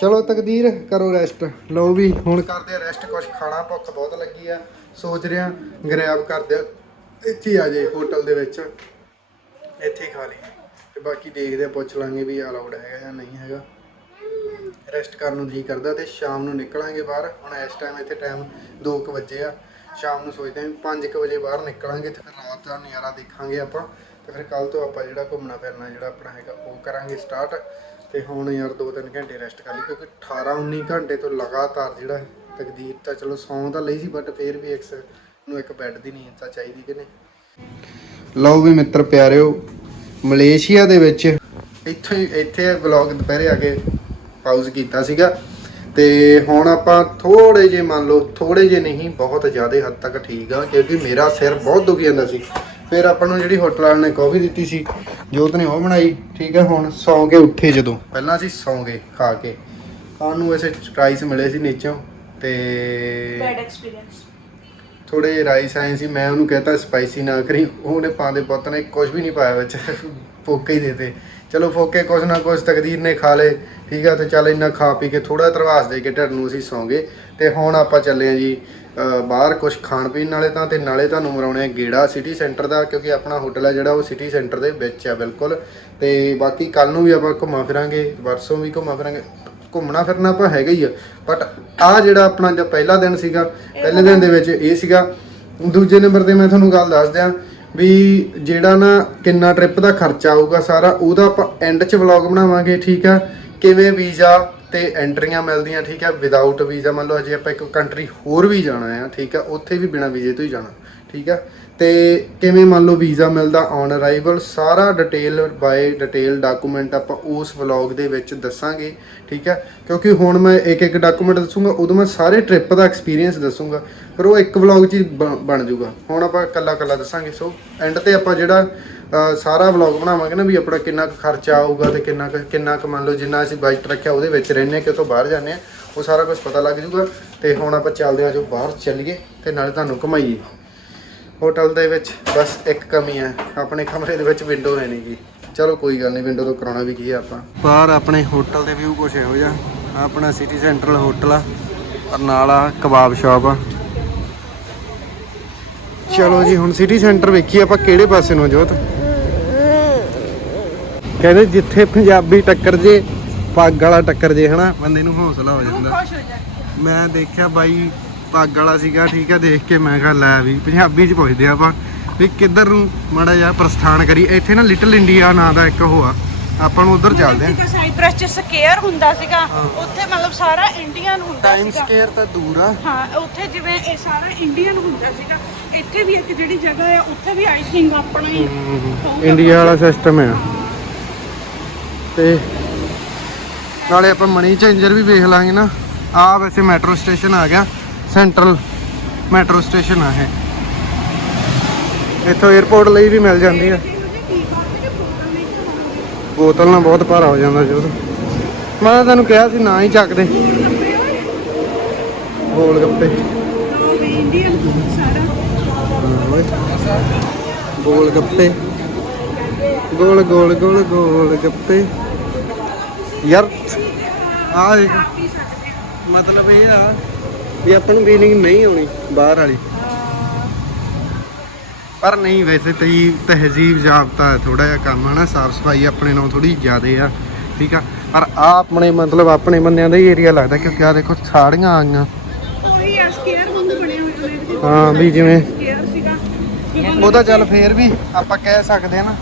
ਚਲੋ ਤਕਦੀਰ, ਕਰੋ ਰੈਸਟ ਲਓ ਵੀ, ਹੁਣ ਕਰਦੇ ਆ ਰੈਸਟ ਕੁਝ ਖਾਣਾ ਭੁੱਖ ਬਹੁਤ ਲੱਗੀ ਆ। ਸੋਚ ਰਿਹਾ ਗ੍ਰੈਬ ਕਰਦੇ ਆ। ਇੱਥੇ ਹੀ ਆ ਜੇ ਹੋਟਲ ਦੇ ਵਿੱਚ। ਇੱਥੇ ਹੀ ਖਾ ਲਈਏ ਤੇ ਬਾਕੀ ਦੇਖਦੇ ਆ, ਪੁੱਛ ਲਾਂਗੇ ਵੀ ਅਲਾਉਡ ਹੈਗਾ ਜਾਂ ਨਹੀਂ ਹੈਗਾ। ਰੈਸਟ ਕਰਨ ਨੂੰ ਜੀ ਕਰਦਾ ਤੇ ਸ਼ਾਮ ਨੂੰ ਨਿਕਲਾਂਗੇ ਬਾਹਰ। ਹੁਣ ਇਸ ਟਾਈਮ ਇੱਥੇ ਟਾਈਮ 2:00 ਵਜੇ ਆ। ਸ਼ਾਮ ਨੂੰ ਸੋਚਦੇ ਹਾਂ 5:00 ਵਜੇ ਬਾਹਰ ਨਿਕਲਾਂਗੇ ਤੇ ਫਿਰ ਰਾਤ ਦਾ ਨਜ਼ਾਰਾ ਦੇਖਾਂਗੇ ਆਪਾਂ। ਤੇ ਫਿਰ ਕੱਲ ਤੋਂ ਆਪਾਂ ਜਿਹੜਾ ਘੁੰਮਣਾ ਫਿਰਨਾ ਜਿਹੜਾ ਆਪਣਾ ਹੈਗਾ ਉਹ ਕਰਾਂਗੇ ਸਟਾਰਟ ਤੇ ਹੁਣ ਯਾਰ 2-3 ਘੰਟੇ ਰੈਸਟ ਕਰ ਲਈ ਕਿਉਂਕਿ 18-19 ਘੰਟੇ ਤੋਂ ਲਗਾਤਾਰ ਜਿਹੜਾ ਤਕਦੀਰ ਤਾਂ ਚਲੋ ਸੌਂ ਤਾਂ ਲਈ ਸੀ ਬਟ ਫਿਰ ਵੀ ਇੱਕ ਨੂੰ ਇੱਕ ਬੈੱਡ ਦੀ ਨੀਂਦ ਤਾਂ ਚਾਹੀਦੀ ਕਿ ਨਹੀਂ। ਲਓ ਵੀ ਮਿੱਤਰ ਪਿਆਰਿਓ ਮਲੇਸ਼ੀਆ ਦੇ ਵਿੱਚ ਇੱਥੇ ਇੱਥੇ ਵਲੌਗ ਦੁਪਹਿਰੇ ਆ ਕੇ ਪਾਊਜ਼ ਕੀਤਾ ਸੀਗਾ। ਤੇ ਹੁਣ ਆਪਾਂ ਥੋੜੇ ਜੇ ਮੰਨ ਲਓ ਥੋੜੇ ਜੇ ਨਹੀਂ ਬਹੁਤ ਜ਼ਿਆਦਾ ਹੱਦ ਤੱਕ ਠੀਕ ਆ ਕਿਉਂਕਿ ਮੇਰਾ ਸਿਰ ਬਹੁਤ ਦੁਖੀ ਜਾਂਦਾ ਸੀ। ਫਿਰ ਆਪਾਂ ਨੂੰ ਜਿਹੜੀ ਹੋਟਲ ਵਾਲੇ ਨੇ ਕਾਫੀ ਦਿੱਤੀ ਸੀ ਜੋਤ ਨੇ ਉਹ ਬਣਾਈ ਠੀਕ ਹੈ ਹੁਣ ਸੌਂ ਕੇ ਉੱਠੇ ਜਦੋਂ। ਪਹਿਲਾਂ ਅਸੀਂ ਸੌਂ ਗਏ ਖਾ ਕੇ। ਖਾਣ ਨੂੰ ਵੈਸੇ ਰਾਈਸ ਮਿਲੇ ਸੀ ਨੀਚੋਂ ਤੇ ਬੈਡ ਐਕਸਪੀਰੀਅੰਸ ਥੋੜੇ ਰਾਈਸ ਆਏ ਸੀ ਮੈਂ ਉਹਨੂੰ ਕਹਤਾ ਸਪਾਈਸੀ ਨਾ ਕਰੀ। ਉਹਨੇ ਪਾਉਂਦੇ ਪੁੱਤ ਨੇ ਕੁਝ ਵੀ ਨਹੀਂ ਪਾਇਆ ਵਿੱਚ ਫੋਕੇ ਹੀ ਦੇਤੇ। ਚਲੋ ਫੋਕੇ ਕੁਛ ਨਾ ਕੁਛ ਤਕਦੀਰ ਨੇ ਖਾ ਲਏ ਠੀਕ ਆ ਤੇ ਚੱਲ ਇੰਨਾ ਖਾ ਪੀ ਕੇ ਥੋੜਾ ਤਰਵਾਸ ਦੇ ਕੇ ਢਿੱਡ ਨੂੰ ਅਸੀਂ ਸੌਂਗੇ। ਤੇ ਹੁਣ ਆਪਾਂ ਚੱਲੇ ਆ ਜੀ ਬਾਹਰ ਕੁਝ ਖਾਣ ਪੀਣ ਨਾਲੇ ਤਾਂ ਤੇ ਨਾਲੇ ਤੁਹਾਨੂੰ ਮਰਾਉਣੇ ਗੇੜਾ ਸਿਟੀ ਸੈਂਟਰ ਦਾ ਕਿਉਂਕਿ ਆਪਣਾ ਹੋਟਲ ਹੈ ਜਿਹੜਾ ਉਹ ਸਿਟੀ ਸੈਂਟਰ ਦੇ ਵਿੱਚ ਆ ਬਿਲਕੁਲ। ਤੇ ਬਾਕੀ ਕੱਲ ਨੂੰ ਵੀ ਆਪਾਂ ਘੁੰਮਾ ਫਿਰਾਂਗੇ ਪਰਸੋਂ ਵੀ ਘੁੰਮਾ ਫਿਰਾਂਗੇ। ਘੁੰਮਣਾ ਫਿਰਨਾ ਆਪਾਂ ਹੈਗਾ ਹੀ ਆ ਬਟ ਆ ਜਿਹੜਾ ਆਪਣਾ ਜੋ ਪਹਿਲਾ ਦਿਨ ਸੀਗਾ ਪਹਿਲੇ ਦਿਨ ਦੇ ਵਿੱਚ ਇਹ ਸੀਗਾ। ਦੂਜੇ ਨੰਬਰ ਤੇ ਮੈਂ ਤੁਹਾਨੂੰ ਗੱਲ ਦੱਸ ਦਿਆਂ ਵੀ ਜਿਹੜਾ ਨਾ ਕਿੰਨਾ ਟ੍ਰਿਪ ਦਾ ਖਰਚਾ ਆਊਗਾ ਸਾਰਾ, ਉਹਦਾ ਆਪਾਂ ਐਂਡ 'ਚ ਵਲੌਗ ਬਣਾਵਾਂਗੇ, ਠੀਕ ਆ? ਕਿਵੇਂ ਵੀਜ਼ਾ ਤੇ ਐਂਟਰੀਆਂ ਮਿਲਦੀਆਂ, ਠੀਕ ਆ? ਵਿਦਆਊਟ ਵੀਜ਼ਾ ਮੰਨ ਲਓ ਅਜੇ ਆਪਾਂ ਇੱਕ ਕੰਟਰੀ ਹੋਰ ਵੀ ਜਾਣਾ ਆ, ਠੀਕ ਆ? ਉੱਥੇ ਵੀ ਬਿਨਾ ਵੀਜ਼ੇ ਤੋਂ ਹੀ ਜਾਣਾ, ਠੀਕ ਆ? ਤੇ ਕਿਵੇਂ ਮੰਨ ਲਓ ਵੀਜ਼ਾ ਮਿਲਦਾ ਔਨ ਅਰਾਈਵਲ ਸਾਰਾ ਡਿਟੇਲ ਬਾਈ ਡਿਟੇਲ ਡਾਕੂਮੈਂਟ ਆਪਾਂ ਉਸ ਵਲੌਗ ਦੇ ਵਿੱਚ ਦੱਸਾਂਗੇ, ਠੀਕ ਹੈ ਕਿਉਂਕਿ ਹੁਣ ਮੈਂ ਇੱਕ ਇੱਕ ਡਾਕੂਮੈਂਟ ਦੱਸੂਗਾ, ਉਦੋਂ ਮੈਂ ਸਾਰੇ ਟ੍ਰਿਪ ਦਾ ਐਕਸਪੀਰੀਅੰਸ ਦੱਸੂਗਾ। ਫਿਰ ਉਹ ਇੱਕ ਵਲੌਗ 'ਚ ਹੀ ਬ- ਬਣ ਜਾਊਗਾ। ਹੁਣ ਆਪਾਂ ਕੱਲਾ ਕੱਲਾ ਦੱਸਾਂਗੇ। ਸੋ ਐਂਡ ਤੇ ਆਪਾਂ ਜਿਹੜਾ ਅਹ ਸਾਰਾ ਵਲੌਗ ਬਣਾਵਾਂਗੇ ਨਾ ਵੀ ਆਪਣਾ ਕਿੰਨਾ ਕੁ ਖਰਚਾ ਆਊਗਾ ਤੇ ਕਿੰਨਾ ਕੁ ਕਿੰਨਾ ਕੁ ਮੰਨ ਲਓ ਜਿੰਨਾ ਅਸੀਂ ਬਜਟ ਰੱਖਿਆ ਉਹਦੇ ਵਿੱਚ ਰਹਿੰਦੇ ਹਾਂ ਕਿ ਉਹ ਤੋਂ ਬਾਹਰ ਜਾਂਦੇ ਆ ਉਹ ਸਾਰਾ ਕੁਝ ਪਤਾ ਲੱਗ ਜੂਗਾ ਤੇ ਹੁਣ ਆਪਾਂ ਚੱਲਦੇ ਆ ਜੋ ਬਾਹਰ ਚੱਲੀਏ ਤੇ ਨਾਲੇ ਤੁਹਾਨੂੰ ਘੁਮਾਈਏ। ਹੋਟਲ ਦੇ ਵਿੱਚ ਬਸ ਇੱਕ ਕਮੀ ਹੈ, ਆਪਣੇ ਕਮਰੇ ਦੇ ਵਿੱਚ ਵਿੰਡੋ ਹੈ ਨਹੀਂਗੀ ਚਲੋ ਕੋਈ ਗੱਲ ਨਹੀਂ ਵਿੰਡੋ ਤੋਂ ਕਰਾਉਣਾ ਵੀ ਕੀ ਆ ਆਪਾਂ। ਬਾਹਰ ਆਪਣੇ ਹੋਟਲ ਦੇ ਵਿਊ ਕੁਛ ਇਹੋ ਜਿਹਾ ਆਹ ਆਪਣਾ ਸਿਟੀ ਸੈਂਟਰਲ ਹੋਟਲ ਆ ਔਰ ਨਾਲ ਆ ਕਬਾਬ ਸ਼ਾਪ ਆ। ਚਲੋ ਜੀ ਹੁਣ ਸਿਟੀ ਸੈਂਟਰ ਵੇਖੀ ਆਪਾਂ ਕਿਹੜੇ ਪਾਸੇ ਨੂੰ ਜੋਤ। ਕਹਿੰਦੇ ਜਿੱਥੇ ਪੰਜਾਬੀ ਟੱਕਰ ਜੇ ਪੱਗ ਵਾਲਾ ਟੱਕਰ ਜੇ ਹਨਾ? ਬੰਦੇ ਨੂੰ ਹੌਸਲਾ ਹੋ ਜਾਂਦਾ। ਮੈਂ ਦੇਖਿਆ ਬਾਈ ਪੱਗ ਵਾਲਾ ਸੀਗਾ ਠੀਕ ਆ ਦੇਖ ਕੇ ਮੈਂ ਕਿਹਾ ਲੈ ਵੀ ਪੰਜਾਬੀ ਚ ਪੁੱਛਦੇ ਆਪਾਂ ਵੀ ਕਿੱਧਰ ਨੂੰ ਮਾੜਾ ਜਿਹਾ ਪ੍ਰਸਥਾਨ ਕਰੀ ਇੱਥੇ ਨਾ ਲਿਟਲ ਇੰਡੀਆ ਨਾਂ ਦਾ ਇੱਕ ਉਹ ਆ। ਆਪਾਂ ਨੂੰ ਉਧਰ ਚੱਲਦੇ ਆ। ਜਿੱਥੇ ਸਾਈਪ੍ਰਸ ਚ ਸਕੇਅਰ ਹੁੰਦਾ ਸੀਗਾ। ਉੱਥੇ ਮਤਲਬ ਸਾਰਾ ਇੰਡੀਅਨ ਹੁੰਦਾ ਟਾਈਮ ਸੀਗਾ। ਸਕੇਅਰ ਤਾਂ ਦੂਰ ਆ। ਹਾਂ ਉੱਥੇ ਜਿਵੇਂ ਇਹ ਸਾਰਾ ਇੰਡੀਅਨ ਹੁੰਦਾ ਸੀਗਾ। ਇੱਥੇ ਵੀ ਇੱਕ ਜਿਹੜੀ ਜਗ੍ਹਾ ਆ ਉੱਥੇ ਵੀ ਆਈ ਥਿੰਕ ਆਪਣਾ ਹੀ। ਇੰਡੀਆ ਵਾਲਾ ਸਿਸਟਮ ਆ। ਤੇ ਨਾਲੇ ਆਪਾਂ ਮਨੀ ਚੇਂਜਰ ਵੀ ਵੇਖ ਲਾਂਗੇ ਨਾ। ਆ ਵੈਸੇ ਮੈਟਰੋ ਸਟੇਸ਼ਨ ਆ ਗਿਆ। ਸੈਂਟਰਲ ਮੈਟਰੋ ਸਟੇਸ਼ਨ ਆ ਇਹ। ਇੱਥੋਂ 에어ਪੋਰਟ ਲਈ ਵੀ ਮਿਲ ਜਾਂਦੀ ਆ। ਇਹੋ ਜਿਹੇ ਕੀ ਕਰਦੇ ਕਿ ਬੋਤਲ ਨਹੀਂ ਚਲਾਉਂਦੇ? ਬੋਤਲ ਨਾਲ ਬਹੁਤ ਭਾਰਾ ਹੋ ਜਾਂਦਾ ਜੋ ਮੈਂ ਤਾਂ ਤੈਨੂੰ ਕਿਹਾ ਸੀ ਨਾ ਹੀ ਚੱਕਦੇ ਗੋਲ ਗੱਪੇ ਉਹ ਵੀ ਇੰਡੀਅਨ ਸਾਰਾ ਗੋਲ ਗੱਪੇ। ਗੋਲ ਗੋਲ ਗੋਲ ਗੋਲ ਗੱਪੇ। ਯਾਰ ਆ ਦੇਖ। ਮਤਲਬ ਇਹ ਆ ਵੀ ਆਪਾਂ ਨੂੰ ਫੀਲਿੰਗ ਨਹੀਂ ਆਉਣੀ ਬਾਹਰ ਵਾਲੀ। ਪਰ ਨਹੀਂ ਵੈਸੇ ਤਈ ਤਹਿਜ਼ੀਬ ਜਾਬਤਾ ਥੋੜਾ ਜਿਹਾ ਕੰਮ ਹੈ ਨਾ ਸਾਫ਼ ਸਫ਼ਾਈ ਆਪਣੇ ਨਾਲ ਥੋੜੀ ਜ਼ਿਆਦੇ ਆ ਠੀਕ ਆ। ਪਰ ਆ ਆਪਣੇ ਮਤਲਬ ਆਪਣੇ ਬੰਦਿਆਂ ਦਾ ਹੀ ਏਰੀਆ ਲੱਗਦਾ ਕਿਉਂਕਿ ਆ ਦੇਖੋ ਸਾੜੀਆਂ ਆਈਆਂ ਉਹੀ ਆ ਸਕੇਅਰ ਵਾਂਗੂ ਬਣੇ ਹੋਏ ਨੇ। ਇਹਦੇ ਹਾਂ ਵੀ ਜਿਵੇਂ ਉਹ ਤਾਂ ਚੱਲ ਫੇਰ ਵੀ ਆਪਾਂ ਕਹਿ ਸਕਦੇ ਆ ਨਾ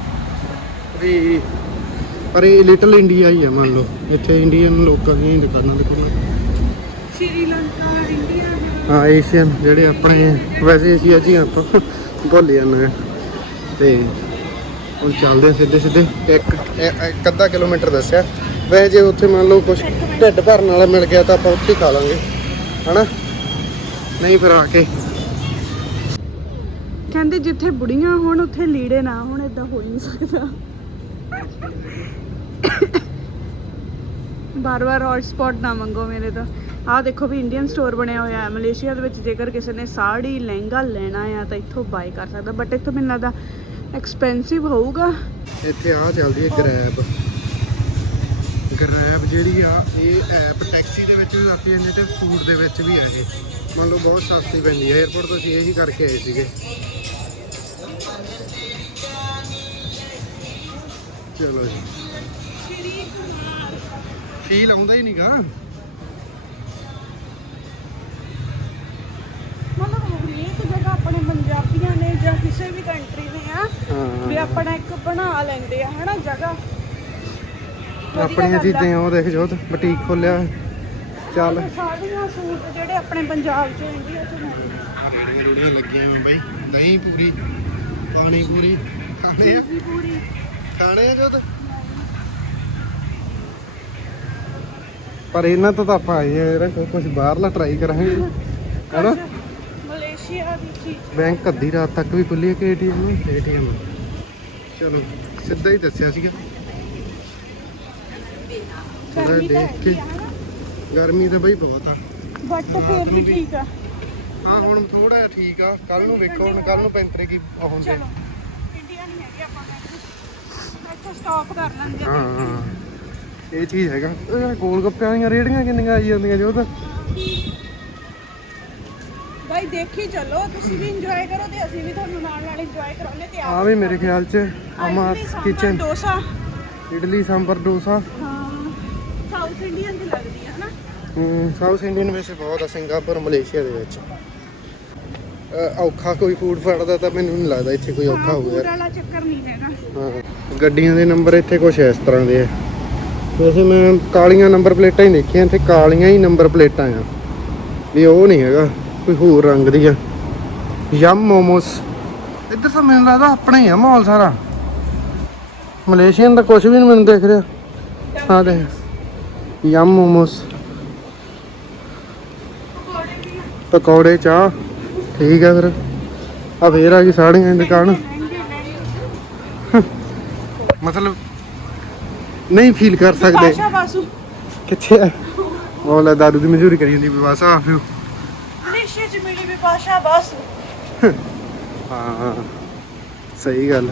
ਵੀ ਪਰ ਇਹ ਲਿਟਲ ਇੰਡੀਆ ਹੀ ਆ ਮੰਨ ਲਓ ਇੱਥੇ ਇੰਡੀਅਨ ਲੋਕਾਂ ਦੀਆਂ ਦੁਕਾਨਾਂ ਦੇ ਕੋਲ ਸ਼੍ਰੀਲੰਕਾ ਇੰਡੀਆ ਹਾਂ। ਏਸ਼ੀਅਨ ਜਿਹੜੇ ਆਪਣੇ ਵੈਸੇ ਏਸ਼ੀਆ ਜੀ ਆਪਾਂ ਭੁੱਲ ਜਾਂਦੇ ਆ। ਤੇ ਹੁਣ ਚੱਲਦੇ ਸਿੱਧੇ ਸਿੱਧੇ ਇੱਕ ਇੱਕ- ਅੱਧਾ ਕਿਲੋਮੀਟਰ ਦੱਸਿਆ। ਵੈਸੇ ਜੇ ਉੱਥੇ ਮੰਨ ਲਓ ਕੁਝ ਢਿੱਡ ਭਰਨ ਵਾਲਾ ਮਿਲ ਗਿਆ ਤਾਂ ਆਪਾਂ ਉੱਥੇ ਖਾ ਲਾਂਗੇ। ਹਨਾ? ਨਹੀਂ ਫਿਰ ਆ ਕੇ ਕਹਿੰਦੇ ਜਿੱਥੇ ਬੁੜੀਆਂ ਹੋਣ, ਉੱਥੇ ਲੀੜੇ ਨਾ ਹੋਣ ਇਦਾਂ ਹੋ ਹੀ ਨਹੀਂ ਸਕਦਾ। ਬਾਰ-ਬਾਰ ਹੌਟ ਸਪੌਟ ਨਾ ਮੰਗੋ ਮੇਰੇ ਤੋਂ। ਆਹ ਦੇਖੋ ਵੀ ਇੰਡੀਅਨ ਸਟੋਰ ਬਣਿਆ ਹੋਇਆ ਹੈ। ਮਲੇਸ਼ੀਆ ਦੇ ਵਿੱਚ ਜੇਕਰ ਕਿਸੇ ਨੇ ਸਾੜੀ ਲਹਿੰਗਾ ਲੈਣਾ ਆ ਤਾਂ ਇੱਥੋਂ ਬਾਈ ਕਰ ਸਕਦਾ। ਬਟ ਇੱਥੋਂ ਮੈਨੂੰ ਲੱਗਦਾ ਐਕਸਪੈਂਸਿਵ ਹੋਊਗਾ। ਇੱਥੇ ਆ ਚੱਲਦੀ ਹੈ ਗ੍ਰੈਬ ਗ੍ਰੈਬ ਜਿਹੜੀ ਆ, ਇਹ ਐਪ ਟੈਕਸੀ ਦੇ ਵਿੱਚ ਵੀ ਵਰਤੀ ਜਾਂਦੀ ਤੇ ਫੂਡ ਦੇ ਵਿੱਚ ਵੀ ਆ ਇਹ। ਮੰਨ ਲਓ ਬਹੁਤ ਸਸਤੀ ਪੈਂਦੀ ਹੈ। 에어ਪੋਰਟ ਤੋਂ ਅਸੀਂ ਇਹੀ ਕਰਕੇ ਆਏ ਸੀਗੇ। ਚਲੋ ਜੀ। ਫੀਲ ਆਉਂਦਾ ਹੀ ਨਹੀਂਗਾ ਆਪਣੇ ਪੰਜਾਬੀਆਂ ਨੇ ਜਾਂ ਕਿਸੇ ਵੀ ਕੰਟਰੀ ਨੇ ਆ ਵੀ ਆਪਣਾ ਇੱਕ ਬਣਾ ਲੈਂਦੇ ਆ ਹਨਾ ਜਗ੍ਹਾ। ਆਪਣੀਆਂ। ਚੀਜ਼ਾਂ ਉਹ ਦੇਖ ਜੋਤ ਬੁਟੀਕ ਖੋਲਿਆ ਚੱਲ। ਸਾੜੀਆਂ ਸੂਟ ਜਿਹੜੇ ਆਪਣੇ ਪੰਜਾਬ ਚ ਇੰਡੀਆ ਚ ਰੇੜੀਆਂ ਰੂੜੀਆਂ ਲੱਗੀਆਂ ਬਾਈ। ਦਹੀਂ ਪੂਰੀ ਪਾਣੀ ਪੂਰੀ ਖਾਣੇ ਆ? ਪੂਰੀ ਖਾਣੇ ਆ ਜੋਤ ਪਰ ਇਹਨਾਂ ਤੋਂ ਤਾਂ ਆਪਾਂ ਆਏ ਆ ਯਾਰ ਕੁਝ ਬਾਹਰਲਾ ਟਰਾਈ ਕਰਾਂਗੇ। ਹੈਨਾ? ਮਲੇਸ਼ੀਆ ਦੀ ਚੀਜ਼। ਬੈਂਕ ਅੱਧੀ ਰਾਤ ਤੱਕ ਵੀ ਖੁੱਲੀ ਹੈ ਕਿ ਏਟੀਐਮ ਏਟੀਐਮ। ਚਲੋ ਸਿੱਧਾ ਹੀ ਦੱਸਿਆ ਸੀਗਾ। ਥੋੜਾ ਦੇਖ ਕੇ ਗਰਮੀ ਤਾਂ ਬਈ ਬਹੁਤ ਆ। ਬਟ ਫਿਰ ਵੀ ਠੀਕ ਆ। ਹਾਂ ਹੁਣ ਥੋੜਾ ਠੀਕ ਆ। ਕੱਲ ਨੂੰ ਵੇਖੋ ਹੁਣ ਕੱਲ ਨੂੰ ਪੈਂਤਰੇ ਕੀ ਹੁੰਦੇ ਚਲੋ ਇੰਡੀਆ ਨਹੀਂ ਹੈਗੀ ਆਪਾਂ ਨੂੰ ਇੱਥੇ। ਸਟਾਪ ਕਰ ਲੈਂਦੇ ਆ। ਹਾਂ ਹਾਂ। ਇਹ ਚੀਜ਼ ਹੈਗਾ। ਯਾਰ ਗੋਲ ਗੱਪਿਆਂ ਦੀਆਂ ਰੇੜੀਆਂ ਕਿੰਨੀਆਂ ਆਈ ਜਾਂਦੀਆਂ ਜੋ ਤਾਂ ਭਾਈ ਦੇਖੀ ਚੱਲੋ। ਤੁਸੀਂ ਵੀ ਇੰਜੋਏ ਕਰੋ ਤੇ ਅਸੀਂ ਵੀ ਤੁਹਾਨੂੰ ਨਾਲ ਨਾਲ ਇੰਜੋਏ ਕਰਾਉਣੇ ਤੇ ਆ ਵੀ ਮੇਰੇ ਖਿਆਲ ਚ ਅਮਾਸ ਕਿਚਨ ਡੋਸਾ। ਇਡਲੀ ਸਾਂਬਰ ਡੋਸਾ। ਹਾਂ ਸਾਊਥ ਇੰਡੀਅਨ ਦੀ ਲੱਗਦੀ ਹੈ ਹਨਾ? ਸਾਊਥ ਇੰਡੀਅਨ ਵੈਸੇ ਬਹੁਤ ਆ ਸਿੰਗਾਪੁਰ ਮਲੇਸ਼ੀਆ ਦੇ ਵਿੱਚ। ਔਖਾ ਕੋਈ ਫੂਡ ਫੜਦਾ ਤਾਂ ਮੈਨੂੰ ਨਹੀਂ ਲੱਗਦਾ ਇੱਥੇ ਕੋਈ ਔਖਾ ਹੋਊਗਾ food ਵਾਲਾ ਚੱਕਰ ਨਹੀਂ ਹੈਗਾ। ਹਾਂ ਗੱਡੀਆਂ ਦੇ ਨੰਬਰ ਇੱਥੇ ਕੁਝ ਇਸ ਤਰ੍ਹਾਂ ਦੇ ਆ। ਵੈਸੇ ਮੈਂ ਕਾਲੀਆਂ ਨੰਬਰ ਪਲੇਟਾਂ ਹੀ ਦੇਖੀਆਂ ਤੇ ਕਾਲੀਆਂ ਹੀ ਨੰਬਰ ਪਲੇਟਾਂ ਆ। ਵੀ ਉਹ ਨਹੀਂ ਹੈਗਾ ਕੋਈ ਹੋਰ ਰੰਗ ਦੀ ਆ। ਯਮ ਮੋਮੋਸ। ਇੱਧਰ ਤਾਂ ਮੈਨੂੰ ਲੱਗਦਾ ਆਪਣਾ ਹੀ ਆ ਮਾਹੌਲ ਸਾਰਾ। ਮਲੇਸ਼ੀਅਨ ਦਾ ਕੁਝ ਵੀ ਨਹੀਂ ਮੈਨੂੰ ਦਿਖ ਰਿਹਾ। ਆ ਦੇ ਯਮ ਮੋਮੋਸ। ਪਕੌੜੇ ਚਾਹ। ਠੀਕ ਆ ਫਿਰ। ਆ ਫੇਰ ਆ ਗਈ ਸਾੜੀਆਂ ਦੀ ਦੁਕਾਨ। ਮਤਲਬ ਨਹੀਂ ਫੀਲ ਕਰ ਸਕਦੇ। ਆਸ਼ਾ ਬਾਸੂ ਕਿੱਥੇ ਹੈ ਉਹ ਲੈ ਦਾਰੂ ਦੀ ਮਜ਼ਦੂਰੀ ਕਰੀ ਜਾਂਦੀ ਬਸ ਆ ਫਿਰ। ਮਲੇਸ਼ੀਆ ਚ ਮਿਲੀ ਵੀ ਬਾਸ਼ਾ ਬਾਸੂ ਹਾਂ ਸਹੀ ਗੱਲ।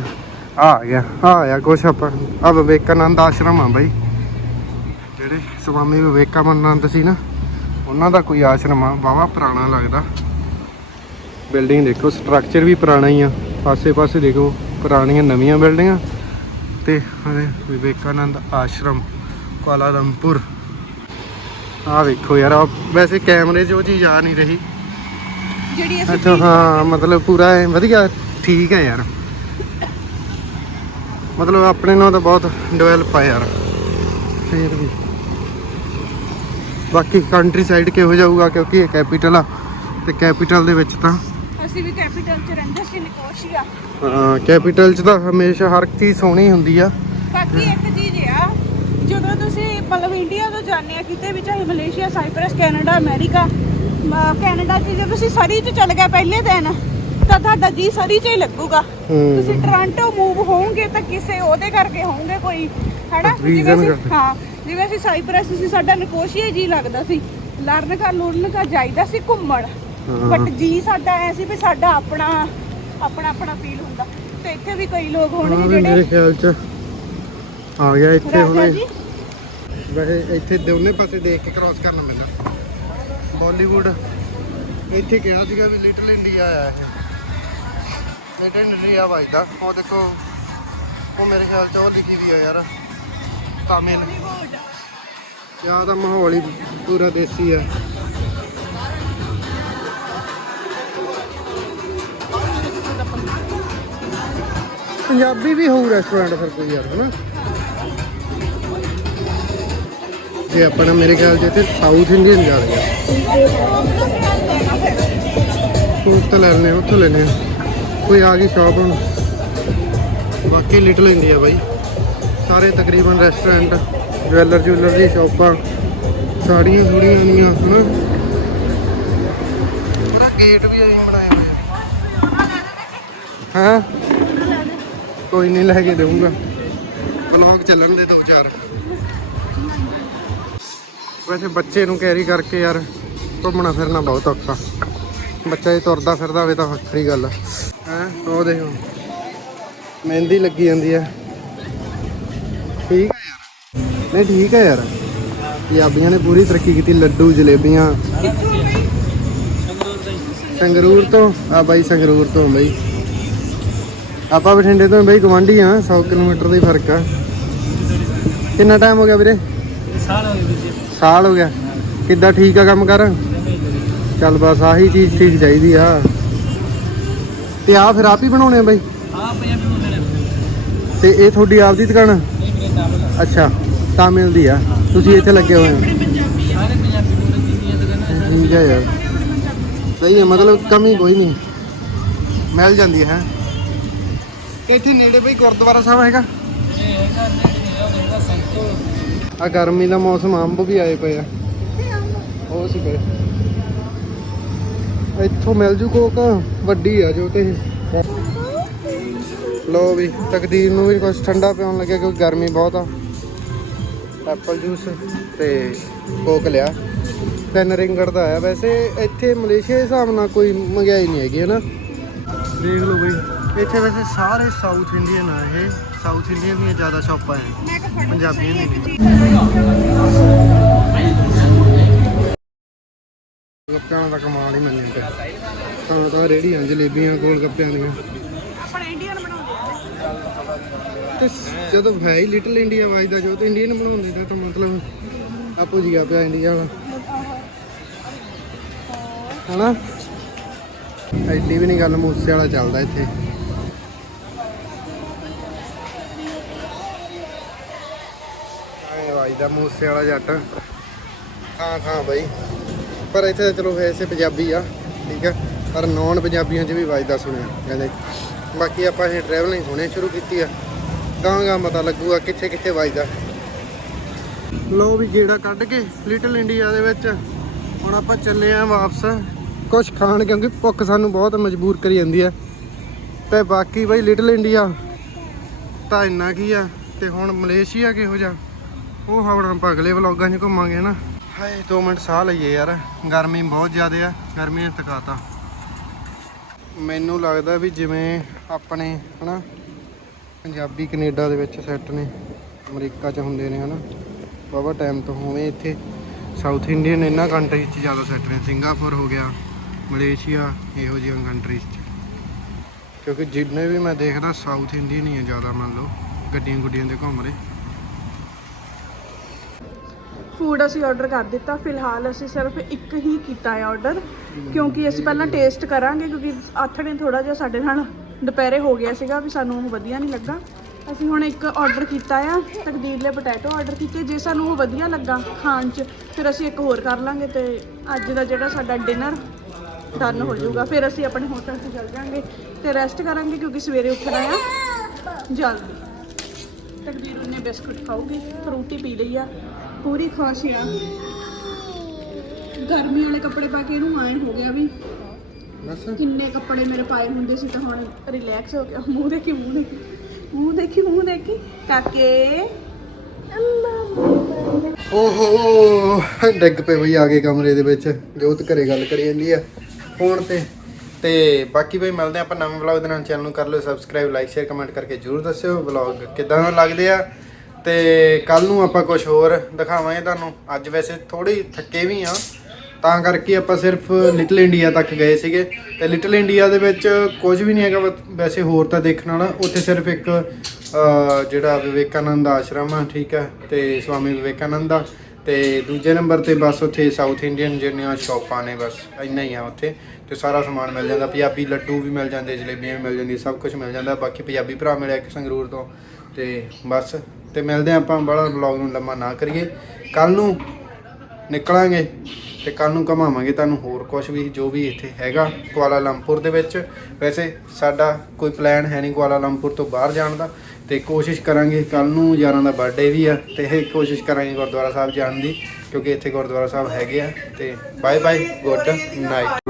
ਆ। ਆ ਗਿਆ ਆ ਆਇਆ ਕੁਛ ਆਪਾਂ। ਆ ਵਿਵੇਕਾਨੰਦ ਆਸ਼ਰਮ ਆ ਬਾਈ। ਜਿਹੜੇ ਸਵਾਮੀ ਵਿਵੇਕਾਨੰਦ ਸੀ ਨਾ ਉਹਨਾਂ ਦਾ ਕੋਈ ਆਸ਼ਰਮ ਆ ਵਾਵਾ ਪੁਰਾਣਾ ਲੱਗਦਾ। ਬਿਲਡਿੰਗ ਦੇਖੋ ਸਟਰਕਚਰ ਵੀ ਪੁਰਾਣਾ ਹੀ ਆ। ਪਾਸੇ ਪਾਸੇ ਦੇਖੋ ਪੁਰਾਣੀਆਂ ਨਵੀਆਂ ਬਿਲਡਿੰਗਾਂ। ਤੇ ਹਰੇ ਵਿਵੇਕਾਨੰਦ ਆਸ਼ਰਮ ਕੁਆਲਾਲੰਪੁਰ। ਆ ਵੇਖੋ ਯਾਰ ਆਹ ਵੈਸੇ ਕੈਮਰੇ 'ਚ ਉਹ ਚੀਜ਼ ਆ ਨਹੀਂ ਰਹੀ। ਜਿਹੜੀ ਅਸੀਂ ਅੱਛਾ ਹਾਂ ਮਤਲਬ ਪੂਰਾ ਐਂ ਵਧੀਆ ਠੀਕ ਹੈ ਯਾਰ। ਮਤਲਬ ਆਪਣੇ ਨਾਲ ਤਾਂ ਬਹੁਤ ਡਿਵੈਲਪ ਆ ਯਾਰ। ਫੇਰ ਵੀ। ਬਾਕੀ ਕੰਟਰੀ ਸਾਈਡ ਕਿਹੋ ਜਾਊਗਾ ਕਿਉਂਕਿ ਇਹ ਕੈਪੀਟਲ ਆ। ਤੇ ਕੈਪੀਟਲ ਦੇ ਵਿੱਚ ਤਾਂ ਅਸੀਂ ਵੀ ਕੈਪੀਟਲ ਚ ਰਹਿੰਦੇ ਸੀ ਨਿਕੋਸ਼ੀਆ। ਹਾਂ ਕੈਪੀਟਲ 'ਚ ਤਾਂ ਹਮੇਸ਼ਾ ਹਰ ਚੀਜ਼ ਸੋਹਣੀ ਹੁੰਦੀ ਆ। ਬਾਕੀ ਇੱਕ ਚੀਜ਼ ਆ ਜਦੋਂ ਤੁਸੀਂ ਮਤਲਬ ਇੰਡੀਆ ਤੋਂ ਜਾਂਦੇ ਆ ਕਿਤੇ ਵੀ ਚਾਹੇ Malaysia Cyprus Canada America Canada 'ਚ ਜੇ ਤੁਸੀਂ ਸਰੀ 'ਚ ਚੱਲ ਗਏ ਪਹਿਲੇ ਦਿਨ ਤਾਂ ਤੁਹਾਡਾ ਜੀ ਸਰੀ 'ਚ ਹੀ ਲੱਗੂਗਾ। ਤੁਸੀਂ ਟੋਰਾਂਟੋ ਮੂਵ ਹੋਵੋਗੇ ਤਾਂ ਕਿਸੇ ਉਹਦੇ ਕਰਕੇ ਹੋਵੋਗੇ ਕੋਈ ਹੈਨਾ? ਜਿਵੇਂ ਅਸੀਂ-। ਹਾਂ ਜਿਵੇਂ ਅਸੀਂ ਸਾਈਪ੍ਰਸ ਸੀ ਸਾਡਾ ਨਿਕੋਸ਼ੀਆ ਜੀ ਲੱਗਦਾ ਸੀ। ਲਰਨ ਕਾ ਲੁਰਨ ਕਾ ਜਾਈਦਾ ਸੀ ਘੁੰਮਣ। ਬਟ ਜੀ ਸਾਡਾ ਐ ਸੀ ਵੀ ਸਾਡਾ ਆਪਣਾ ਆਪਣਾ ਆਪਣਾ ਫੀਲ ਹੁੰਦਾ। ਤੇ ਇੱਥੇ ਵੀ ਕਈ ਲੋਕ ਹਾਂ ਹੋਣਗੇ ਵੀ ਮੇਰੇ ਜਿਹੜੇ ਖਿਆਲ 'ਚ ਆ ਗਿਆ ਇੱਥੇ ਹੁਣੇ। ਵੈਸੇ ਇੱਥੇ ਦੋਨੇ ਪਾਸੇ ਦੇਖ ਕੇ ਕ੍ਰਾਸ ਕਰਨਾ ਪੈਂਦਾ ਬਾਲੀਵੁੱਡ ਇੱਥੇ ਕਿਹਾ ਸੀਗਾ ਵੀ ਲਿਟਲ ਇੰਡੀਆ ਆ ਇਹ। ਲਿਟਲ ਇੰਡੀਆ ਵੱਜਦਾ। ਉਹ ਦੇਖੋ ਉਹ ਮੇਰੇ ਖਿਆਲ ਚ ਉਹ ਲਿਖੀ ਵੀ ਆ ਯਾਰ। ਤਾਮਿਲ। ਯਾ ਦਾ ਮਾਹੌਲ ਹੀ ਪੂਰਾ ਦੇਸੀ ਆ। ਪੰਜਾਬੀ ਵੀ ਹੋਊ ਰੈਸਟੋਰੈਂਟ ਫਿਰ ਕੋਈ ਯਾਰ, ਹਨਾ? ਜੇ ਆਪਣਾ ਮੇਰੇ ਖਿਆਲ ਚ ਇੱਥੇ ਸਾਊਥ ਇੰਡੀਅਨ ਜਾ ਰਿਹਾ ਸੂਟ ਤਾਂ ਲੈਣੇ ਉੱਥੋਂ ਲੈਣੇ ਕੋਈ ਆ ਗਈ ਸ਼ਾਪ ਹੁਣ। ਬਾਕੀ ਲਿਟਲ ਇੰਡੀਆ ਬਾਈ। ਸਾਰੇ ਤਕਰੀਬਨ ਰੈਸਟੋਰੈਂਟ ਜਵੈਲਰ ਜੁਐਲਰ ਦੀ ਸ਼ਾਪਾਂ ਸਾੜੀਆਂ ਸੁੜੀਆਂ ਆਉਂਦੀਆਂ ਹਨਾ? ਪੂਰਾ ਗੇਟ ਵੀ ਐਂ ਬਣਾਏ ਹੋਏ ਆ ਹਾਂ? ਕੋਈ ਨਹੀਂ ਲੈ ਕੇ ਦੇਵਾਂਗਾ ਬਲੌਗ ਚੱਲਣ ਦੇ ਦੋ ਚਾਰ। ਵੈਸੇ ਬੱਚੇ ਨੂੰ ਕੈਰੀ ਕਰਕੇ ਯਾਰ ਘੁੰਮਣਾ ਫਿਰਨਾ ਬਹੁਤ ਔਖਾ। ਬੱਚਾ ਜੇ ਤੁਰਦਾ ਫਿਰਦਾ ਹੋਵੇ ਤਾਂ ਵੱਖਰੀ ਗੱਲ। ਹੈ ਹੈ ਉਹ ਦੇਖੋ ਮਹਿੰਦੀ ਲੱਗੀ ਜਾਂਦੀ ਹੈ। ਠੀਕ ਹੈ ਯਾਰ। ਨਹੀਂ ਠੀਕ ਹੈ ਯਾਰ। ਪੰਜਾਬੀਆਂ ਨੇ ਪੂਰੀ ਤਰੱਕੀ ਕੀਤੀ ਲੱਡੂ ਜਲੇਬੀਆਂ। ਸੰਗਰੂਰ ਤੋਂ। ਆ ਬਾਈ ਸੰਗਰੂਰ ਤੋਂ ਬਾਈ। ਆਪਾਂ ਬਠਿੰਡੇ ਤੋਂ ਬਾਈ ਗਵਾਂਢੀ ਆ 100 ਕਿਲੋਮੀਟਰ ਦਾ ਹੀ ਫ਼ਰਕ ਆ। ਕਿੰਨਾ ਟਾਈਮ ਹੋ ਗਿਆ ਵੀਰੇ? ਸਾਲ ਹੋ ਗਿਆ। ਕਿੱਦਾਂ ਠੀਕ ਆ ਕੰਮ ਕਰ? ਚੱਲ ਬਸ ਆਹੀ ਚੀਜ਼ ਠੀਕ ਚਾਹੀਦੀ ਆ। ਤੇ ਆ ਫਿਰ ਆਪ ਹੀ ਬਣਾਉਣੇ ਆ ਬਾਈ? ਹਾਂ ਪੰਜਾਬੀ ਨੇ। ਤੇ ਇਹ ਤੁਹਾਡੀ ਆਪਦੀ ਦੁਕਾਨ ਆ? ਅੱਛਾ ਤਾਮਿਲ ਦੀ ਆ। ਤੁਸੀਂ ਇੱਥੇ ਲੱਗੇ ਹੋਏ ਹੋ। ਠੀਕ ਹੈ ਯਾਰ। ਸਹੀ ਹੈ ਮਤਲਬ ਕਮੀ ਕੋਈ ਨਹੀਂ। ਮਿਲ ਜਾਂਦੀ ਹੈ। ਤੇ ਇੱਥੇ ਨੇੜੇ ਬਈ ਗੁਰਦੁਆਰਾ ਸਾਹਿਬ ਹੈਗਾ। ਆ ਗਰਮੀ ਦਾ ਮੌਸਮ ਅੰਬ ਵੀ ਆਏ ਪਏ ਆ। ਉਹ ਸੀ ਪਏ ਇੱਥੋਂ ਮਿਲ ਜੂ ਕੋਕ, ਵੱਡੀ ਆ ਜੋ ਤੇ। ਲੋ ਵੀ, ਤਕਦੀਰ ਨੂੰ ਵੀ ਕੁਝ ਠੰਡਾ ਪਿਆਉਣ ਲੱਗਿਆ ਕਿਉਂਕਿ ਗਰਮੀ ਬਹੁਤ ਆ। ਐਪਲ ਜੂਸ ਤੇ ਕੋਕ ਲਿਆ। ਤਿੰਨ ਰਿੰਗੜ ਦਾ ਆਇਆ। ਵੈਸੇ ਇੱਥੇ ਮਲੇਸ਼ੀਆ ਦੇ ਹਿਸਾਬ ਨਾਲ ਕੋਈ ਮਹਿੰਗਾਈ ਨਹੀਂ ਹੈਗੀ, ਹੈ ਨਾ? ਦੇਖ ਲਓ ਬਈ। ਇੱਥੇ ਵੈਸੇ ਸਾਰੇ ਸਾਊਥ ਇੰਡੀਅਨ ਆ ਇਹ। ਸਾਊਥ ਇੰਡੀਅਨ ਦੀਆਂ ਜ਼ਿਆਦਾ ਸ਼ਾਪਾਂ ਹੈ ਪੰਜਾਬੀਆਂ ਦੀ ਨਹੀਂ ਗੱਪਿਆਂ ਦਾ ਕਮਾਲ ਹੀ ਮੰਨਿਆ ਤੇ। ਤਾਂ ਤਾਂ ਰੇੜੀਆਂ ਜਲੇਬੀਆਂ ਗੋਲ ਗੱਪਿਆਂ ਦੀਆਂ। ਆਪਣਾ ਇੰਡੀਅਨ ਬਣਾਉਂਦੇ ਤੇ ਜਦੋਂ ਹੈ ਹੀ ਲਿਟਲ ਇੰਡੀਆ ਵੱਜਦਾ ਜੋ ਤੇ ਇੰਡੀਅਨ ਬਣਾਉਂਦੇ ਤਾਂ ਤਾਂ ਮਤਲਬ ਆਪੋ ਜੀ ਗਿਆ ਪਿਆ ਇੰਡੀਆ ਵਾਲਾ। ਹਨਾ? ਐਡੀ ਵੀ ਨਹੀਂ ਗੱਲ ਮੂਸੇ ਵਾਲਾ ਚੱਲਦਾ ਇੱਥੇ। ਆਏ ਵੱਜਦਾ ਮੂਸੇ ਵਾਲਾ ਜੱਟ। ਹਾਂ ਹਾਂ ਬਾਈ। ਪਰ ਇੱਥੇ ਤਾਂ ਚਲੋ ਵੈਸੇ ਪੰਜਾਬੀ ਆ, ਠੀਕ ਆ। ਪਰ ਨੌਨ ਪੰਜਾਬੀਆਂ 'ਚ ਵੀ ਵੱਜਦਾ ਸੁਣਿਆ, ਕਹਿੰਦੇ। ਬਾਕੀ ਆਪਾਂ ਇਹ ਟਰੈਵਲਿੰਗ ਹੁਣੇ ਸ਼ੁਰੂ ਕੀਤੀ ਆ। ਗਾਂ ਗਾਂ ਪਤਾ ਲੱਗੂਗਾ ਕਿੱਥੇ ਕਿੱਥੇ ਵੱਜਦਾ। ਲੋ ਵੀ ਜਿਹੜਾ ਕੱਢ ਕੇ ਲਿਟਲ ਇੰਡੀਆ ਦੇ ਵਿੱਚ। ਹੁਣ ਆਪਾਂ ਚੱਲੇ ਆਂ ਵਾਪਸ। ਕੁਝ ਖਾਣ, ਕਿਉਂਕਿ ਭੁੱਖ ਸਾਨੂੰ ਬਹੁਤ ਮਜਬੂਰ ਕਰੀ ਜਾਂਦੀ ਆ। ਤੇ ਬਾਕੀ ਬਈ ਲਿਟਲ ਇੰਡੀਆ ਤਾਂ ਇੰਨਾ ਕੀ ਆ, ਤੇ ਹੁਣ ਮਲੇਸ਼ੀਆ ਕਿਹੋ ਜਿਹਾ? ਉਹ ਹੁਣ ਆਪਾਂ ਅਗਲੇ ਵਲੌਗਾਂ 'ਚ ਘੁੰਮਾਂਗੇ ਨਾ। ਹਾਏ 2 ਮਿੰਟ ਸਾਹ ਲਈਏ ਯਾਰ। ਗਰਮੀ ਬਹੁਤ ਜ਼ਿਆਦਾ ਆ, ਗਰਮੀ ਨੇ ਤਕਾਤਾ। ਮੈਨੂੰ ਲੱਗਦਾ ਵੀ ਜਿਵੇਂ ਆਪਣੇ, ਹਨਾ, ਪੰਜਾਬੀ ਕੈਨੇਡਾ ਦੇ ਵਿੱਚ ਸੈੱਟ ਨੇ, ਅਮਰੀਕਾ 'ਚ ਹੁੰਦੇ ਨੇ, ਹਨਾ। ਬਾਬਾ ਟਾਈਮ ਤੋਂ ਹੋਵੇ ਇੱਥੇ ਸਾਊਥ ਇੰਡੀਅਨ ਇਹਨਾਂ ਕੰਟਰੀ 'ਚ ਜ਼ਿਆਦਾ ਸੈੱਟ ਨੇ। ਸਿੰਗਾਪੁਰ ਹੋ ਗਿਆ ਮਲੇਸ਼ੀਆ ਇਹੋ ਜਿਹੀਆਂ ਕੰਟਰੀਜ਼ 'ਚ। ਕਿਉਂਕਿ ਜਿੰਨੇ ਵੀ ਮੈਂ ਦੇਖਦਾ ਸਾਊਥ ਇੰਡੀਅਨ ਹੀ ਆ ਜ਼ਿਆਦਾ ਮੰਨ ਲਓ, ਗੱਡੀਆਂ ਗੁੱਡੀਆਂ ਤੇ ਘੁੰਮ ਰਹੇ। ਫੂਡ ਅਸੀਂ ਆਰਡਰ ਕਰ ਦਿੱਤਾ। ਫਿਲਹਾਲ ਅਸੀਂ ਸਿਰਫ ਇੱਕ ਹੀ ਕੀਤਾ ਹੈ ਆਰਡਰ ਕਿਉਂਕਿ ਅਸੀਂ ਪਹਿਲਾਂ ਟੇਸਟ ਕਰਾਂਗੇ, ਕਿਉਂਕਿ ਆਥਣੇ ਥੋੜਾ ਜਿਹਾ ਸਾਡੇ ਨਾਲ ਦੁਪਹਿਰੇ ਹੋ ਗਿਆ ਸੀਗਾ ਵੀ ਸਾਨੂੰ ਉਹ ਵਧੀਆ ਨਹੀਂ ਲੱਗਾ। ਅਸੀਂ ਹੁਣ ਇੱਕ ਆਰਡਰ ਕੀਤਾ ਆ ਤਕਦੀਰਲੇ ਪੋਟੈਟੋ ਆਰਡਰ ਕੀਤੇ। ਜੇ ਸਾਨੂੰ ਉਹ ਵਧੀਆ ਲੱਗਾ ਖਾਣ 'ਚ, ਫਿਰ ਅਸੀਂ ਇੱਕ ਹੋਰ ਕਰ ਲਾਂਗੇ ਤੇ ਅੱਜ ਦਾ ਜਿਹੜਾ ਸਾਡਾ ਡਿਨਰ ਡਨ ਹੋ ਜਾਊਗਾ। ਫਿਰ ਅਸੀਂ ਆਪਣੇ ਹੋਟਲ 'ਤੇ ਚੱਲ ਜਾਾਂਗੇ ਤੇ ਰੈਸਟ ਕਰਾਂਗੇ, ਕਿਉਂਕਿ ਸਵੇਰੇ ਉੱਠਣਾ ਆ। ਜਲਦੀ। ਤਕਦੀਰ, ਉਹਨੇ ਬਿਸਕੁਟ ਖਾਊਗੀ ਫਰੂਟੀ ਪੀ ਲਈ ਆ। ਪੂਰੀ ਖੁਸ਼ ਆ। ਗਰਮੀ ਵਾਲੇ ਕੱਪੜੇ ਪਾ ਕੇ ਇਹਨੂੰ ਆਇਨ ਹੋ ਗਿਆ ਵੀ ਬਸ। ਕਿੰਨੇ ਕੱਪੜੇ ਮੇਰੇ ਪਾਏ ਹੁੰਦੇ ਸੀ ਤਾਂ ਹੁਣ ਰਿਲੈਕਸ ਹੋ ਗਿਆ। ਮੂੰਹ ਦੇਖੀ ਮੂੰਹ ਦੇਖੀ ਮੂੰਹ ਦੇਖੀ ਮੂੰਹ ਦੇਖੀ। ਕਾਕੇ। ਓਹੋ ਡਿੱਗ ਪਏ ਬਈ ਆ ਗਏ ਕਮਰੇ ਦੇ ਵਿੱਚ। ਜੋਤ ਘਰੇ ਗੱਲ ਕਰੀ ਜਾਂਦੀ ਆ ਫੋਨ ਤੇ। ਤੇ ਬਾਕੀ ਬਈ ਮਿਲਦੇ ਆਪਾਂ ਨਵੇਂ ਵਲੌਗ ਦੇ ਨਾਲ। ਚੈਨਲ ਨੂੰ ਕਰ ਲਿਓ ਸਬਸਕ੍ਰਾਈਬ ਲਾਈਕ ਸ਼ੇਅਰ ਕਮੈਂਟ ਕਰਕੇ ਜਰੂਰ ਦੱਸਿਓ। ਵਲੌਗ ਕਿਦਾਂ ਲੱਗਦੇ ਆ? ਤੇ ਕੱਲ ਨੂੰ ਆਪਾਂ ਕੁਝ ਹੋਰ ਦਿਖਾਵਾਂਗੇ ਤੁਹਾਨੂੰ। ਅੱਜ ਵੈਸੇ ਥੋੜੀ ਥੱਕੇ ਵੀ ਆ ਤਾਂ ਕਰਕੇ ਆਪਾਂ ਸਿਰਫ ਲਿਟਲ ਇੰਡੀਆ ਤੱਕ ਗਏ ਸੀਗੇ। ਤੇ ਲਿਟਲ ਇੰਡੀਆ ਦੇ ਵਿੱਚ ਕੁਝ ਵੀ ਨਹੀਂ ਹੈਗਾ ਵ- ਵੈਸੇ ਹੋਰ ਤਾਂ ਦੇਖਣ ਵਾਲਾ। ਉੱਥੇ ਸਿਰਫ ਇੱਕ ਜਿਹੜਾ ਵਿਵੇਕਾਨੰਦ ਆਸ਼ਰਮ ਆ, ਠੀਕ ਹੈ ਤੇ ਸਵਾਮੀ ਵਿਵੇਕਾਨੰਦ ਦਾ ਤੇ ਦੂਜੇ ਨੰਬਰ ਤੇ ਬਸ ਉੱਥੇ ਸਾਊਥ ਇੰਡੀਅਨ ਜਿਹੜੀਆਂ ਸ਼ਾਪਾਂ ਨੇ, ਬਸ ਇੰਨਾ ਹੀ ਆ ਉੱਥੇ। ਤੇ ਸਾਰਾ ਸਮਾਨ ਮਿਲ ਜਾਂਦਾ। ਪੰਜਾਬੀ ਲੱਡੂ ਵੀ ਮਿਲ ਜਾਂਦੇ, ਜਲੇਬੀਆਂ ਵੀ ਮਿਲ ਜਾਂਦੀਆਂ, ਸਭ ਕੁਝ ਮਿਲ ਜਾਂਦਾ। ਬਾਕੀ ਪੰਜਾਬੀ ਭਰਾ ਮਿਲਿਆ ਇੱਕ ਸੰਗਰੂਰ ਤੋਂ। ਤੇ ਬਸ, ਤੇ ਮਿਲਦੇ ਹਾਂ ਆਪਾਂ ਬੜਾ ਵਲੌਗ ਨੂੰ ਲੰਮਾ ਨਾ ਕਰੀਏ। ਕੱਲ ਨੂੰ ਨਿਕਲਾਂਗੇ ਤੇ ਕੱਲ ਨੂੰ ਘਮਾਵਾਂਗੇ ਤੁਹਾਨੂੰ ਹੋਰ ਕੁਝ ਵੀ, ਜੋ ਵੀ ਇੱਥੇ ਹੈਗਾ ਕੁਆਲਾ ਲੰਪੁਰ ਦੇ ਵਿੱਚ। ਵੈਸੇ ਸਾਡਾ ਕੋਈ ਪਲਾਨ ਹੈ ਨਹੀਂ ਕੁਆਲਾ ਲੰਪੁਰ ਤੋਂ ਬਾਹਰ ਜਾਣ ਦਾ, ਤੇ ਕੋਸ਼ਿਸ਼ ਕਰਾਂਗੇ ਕੱਲ ਨੂੰ ਯਾਰਾਂ ਦਾ ਬਰਥਡੇ ਵੀ ਆ, ਤੇ ਇਹ ਕੋਸ਼ਿਸ਼ ਕਰਾਂਗੇ ਗੁਰਦੁਆਰਾ ਸਾਹਿਬ ਜਾਣ ਦੀ, ਕਿਉਂਕਿ ਇੱਥੇ ਗੁਰਦੁਆਰਾ ਸਾਹਿਬ ਹੈਗੇ ਆ, ਤੇ ਬਾਏ ਬਾਏ ਗੁੱਡ ਨਾਈਟ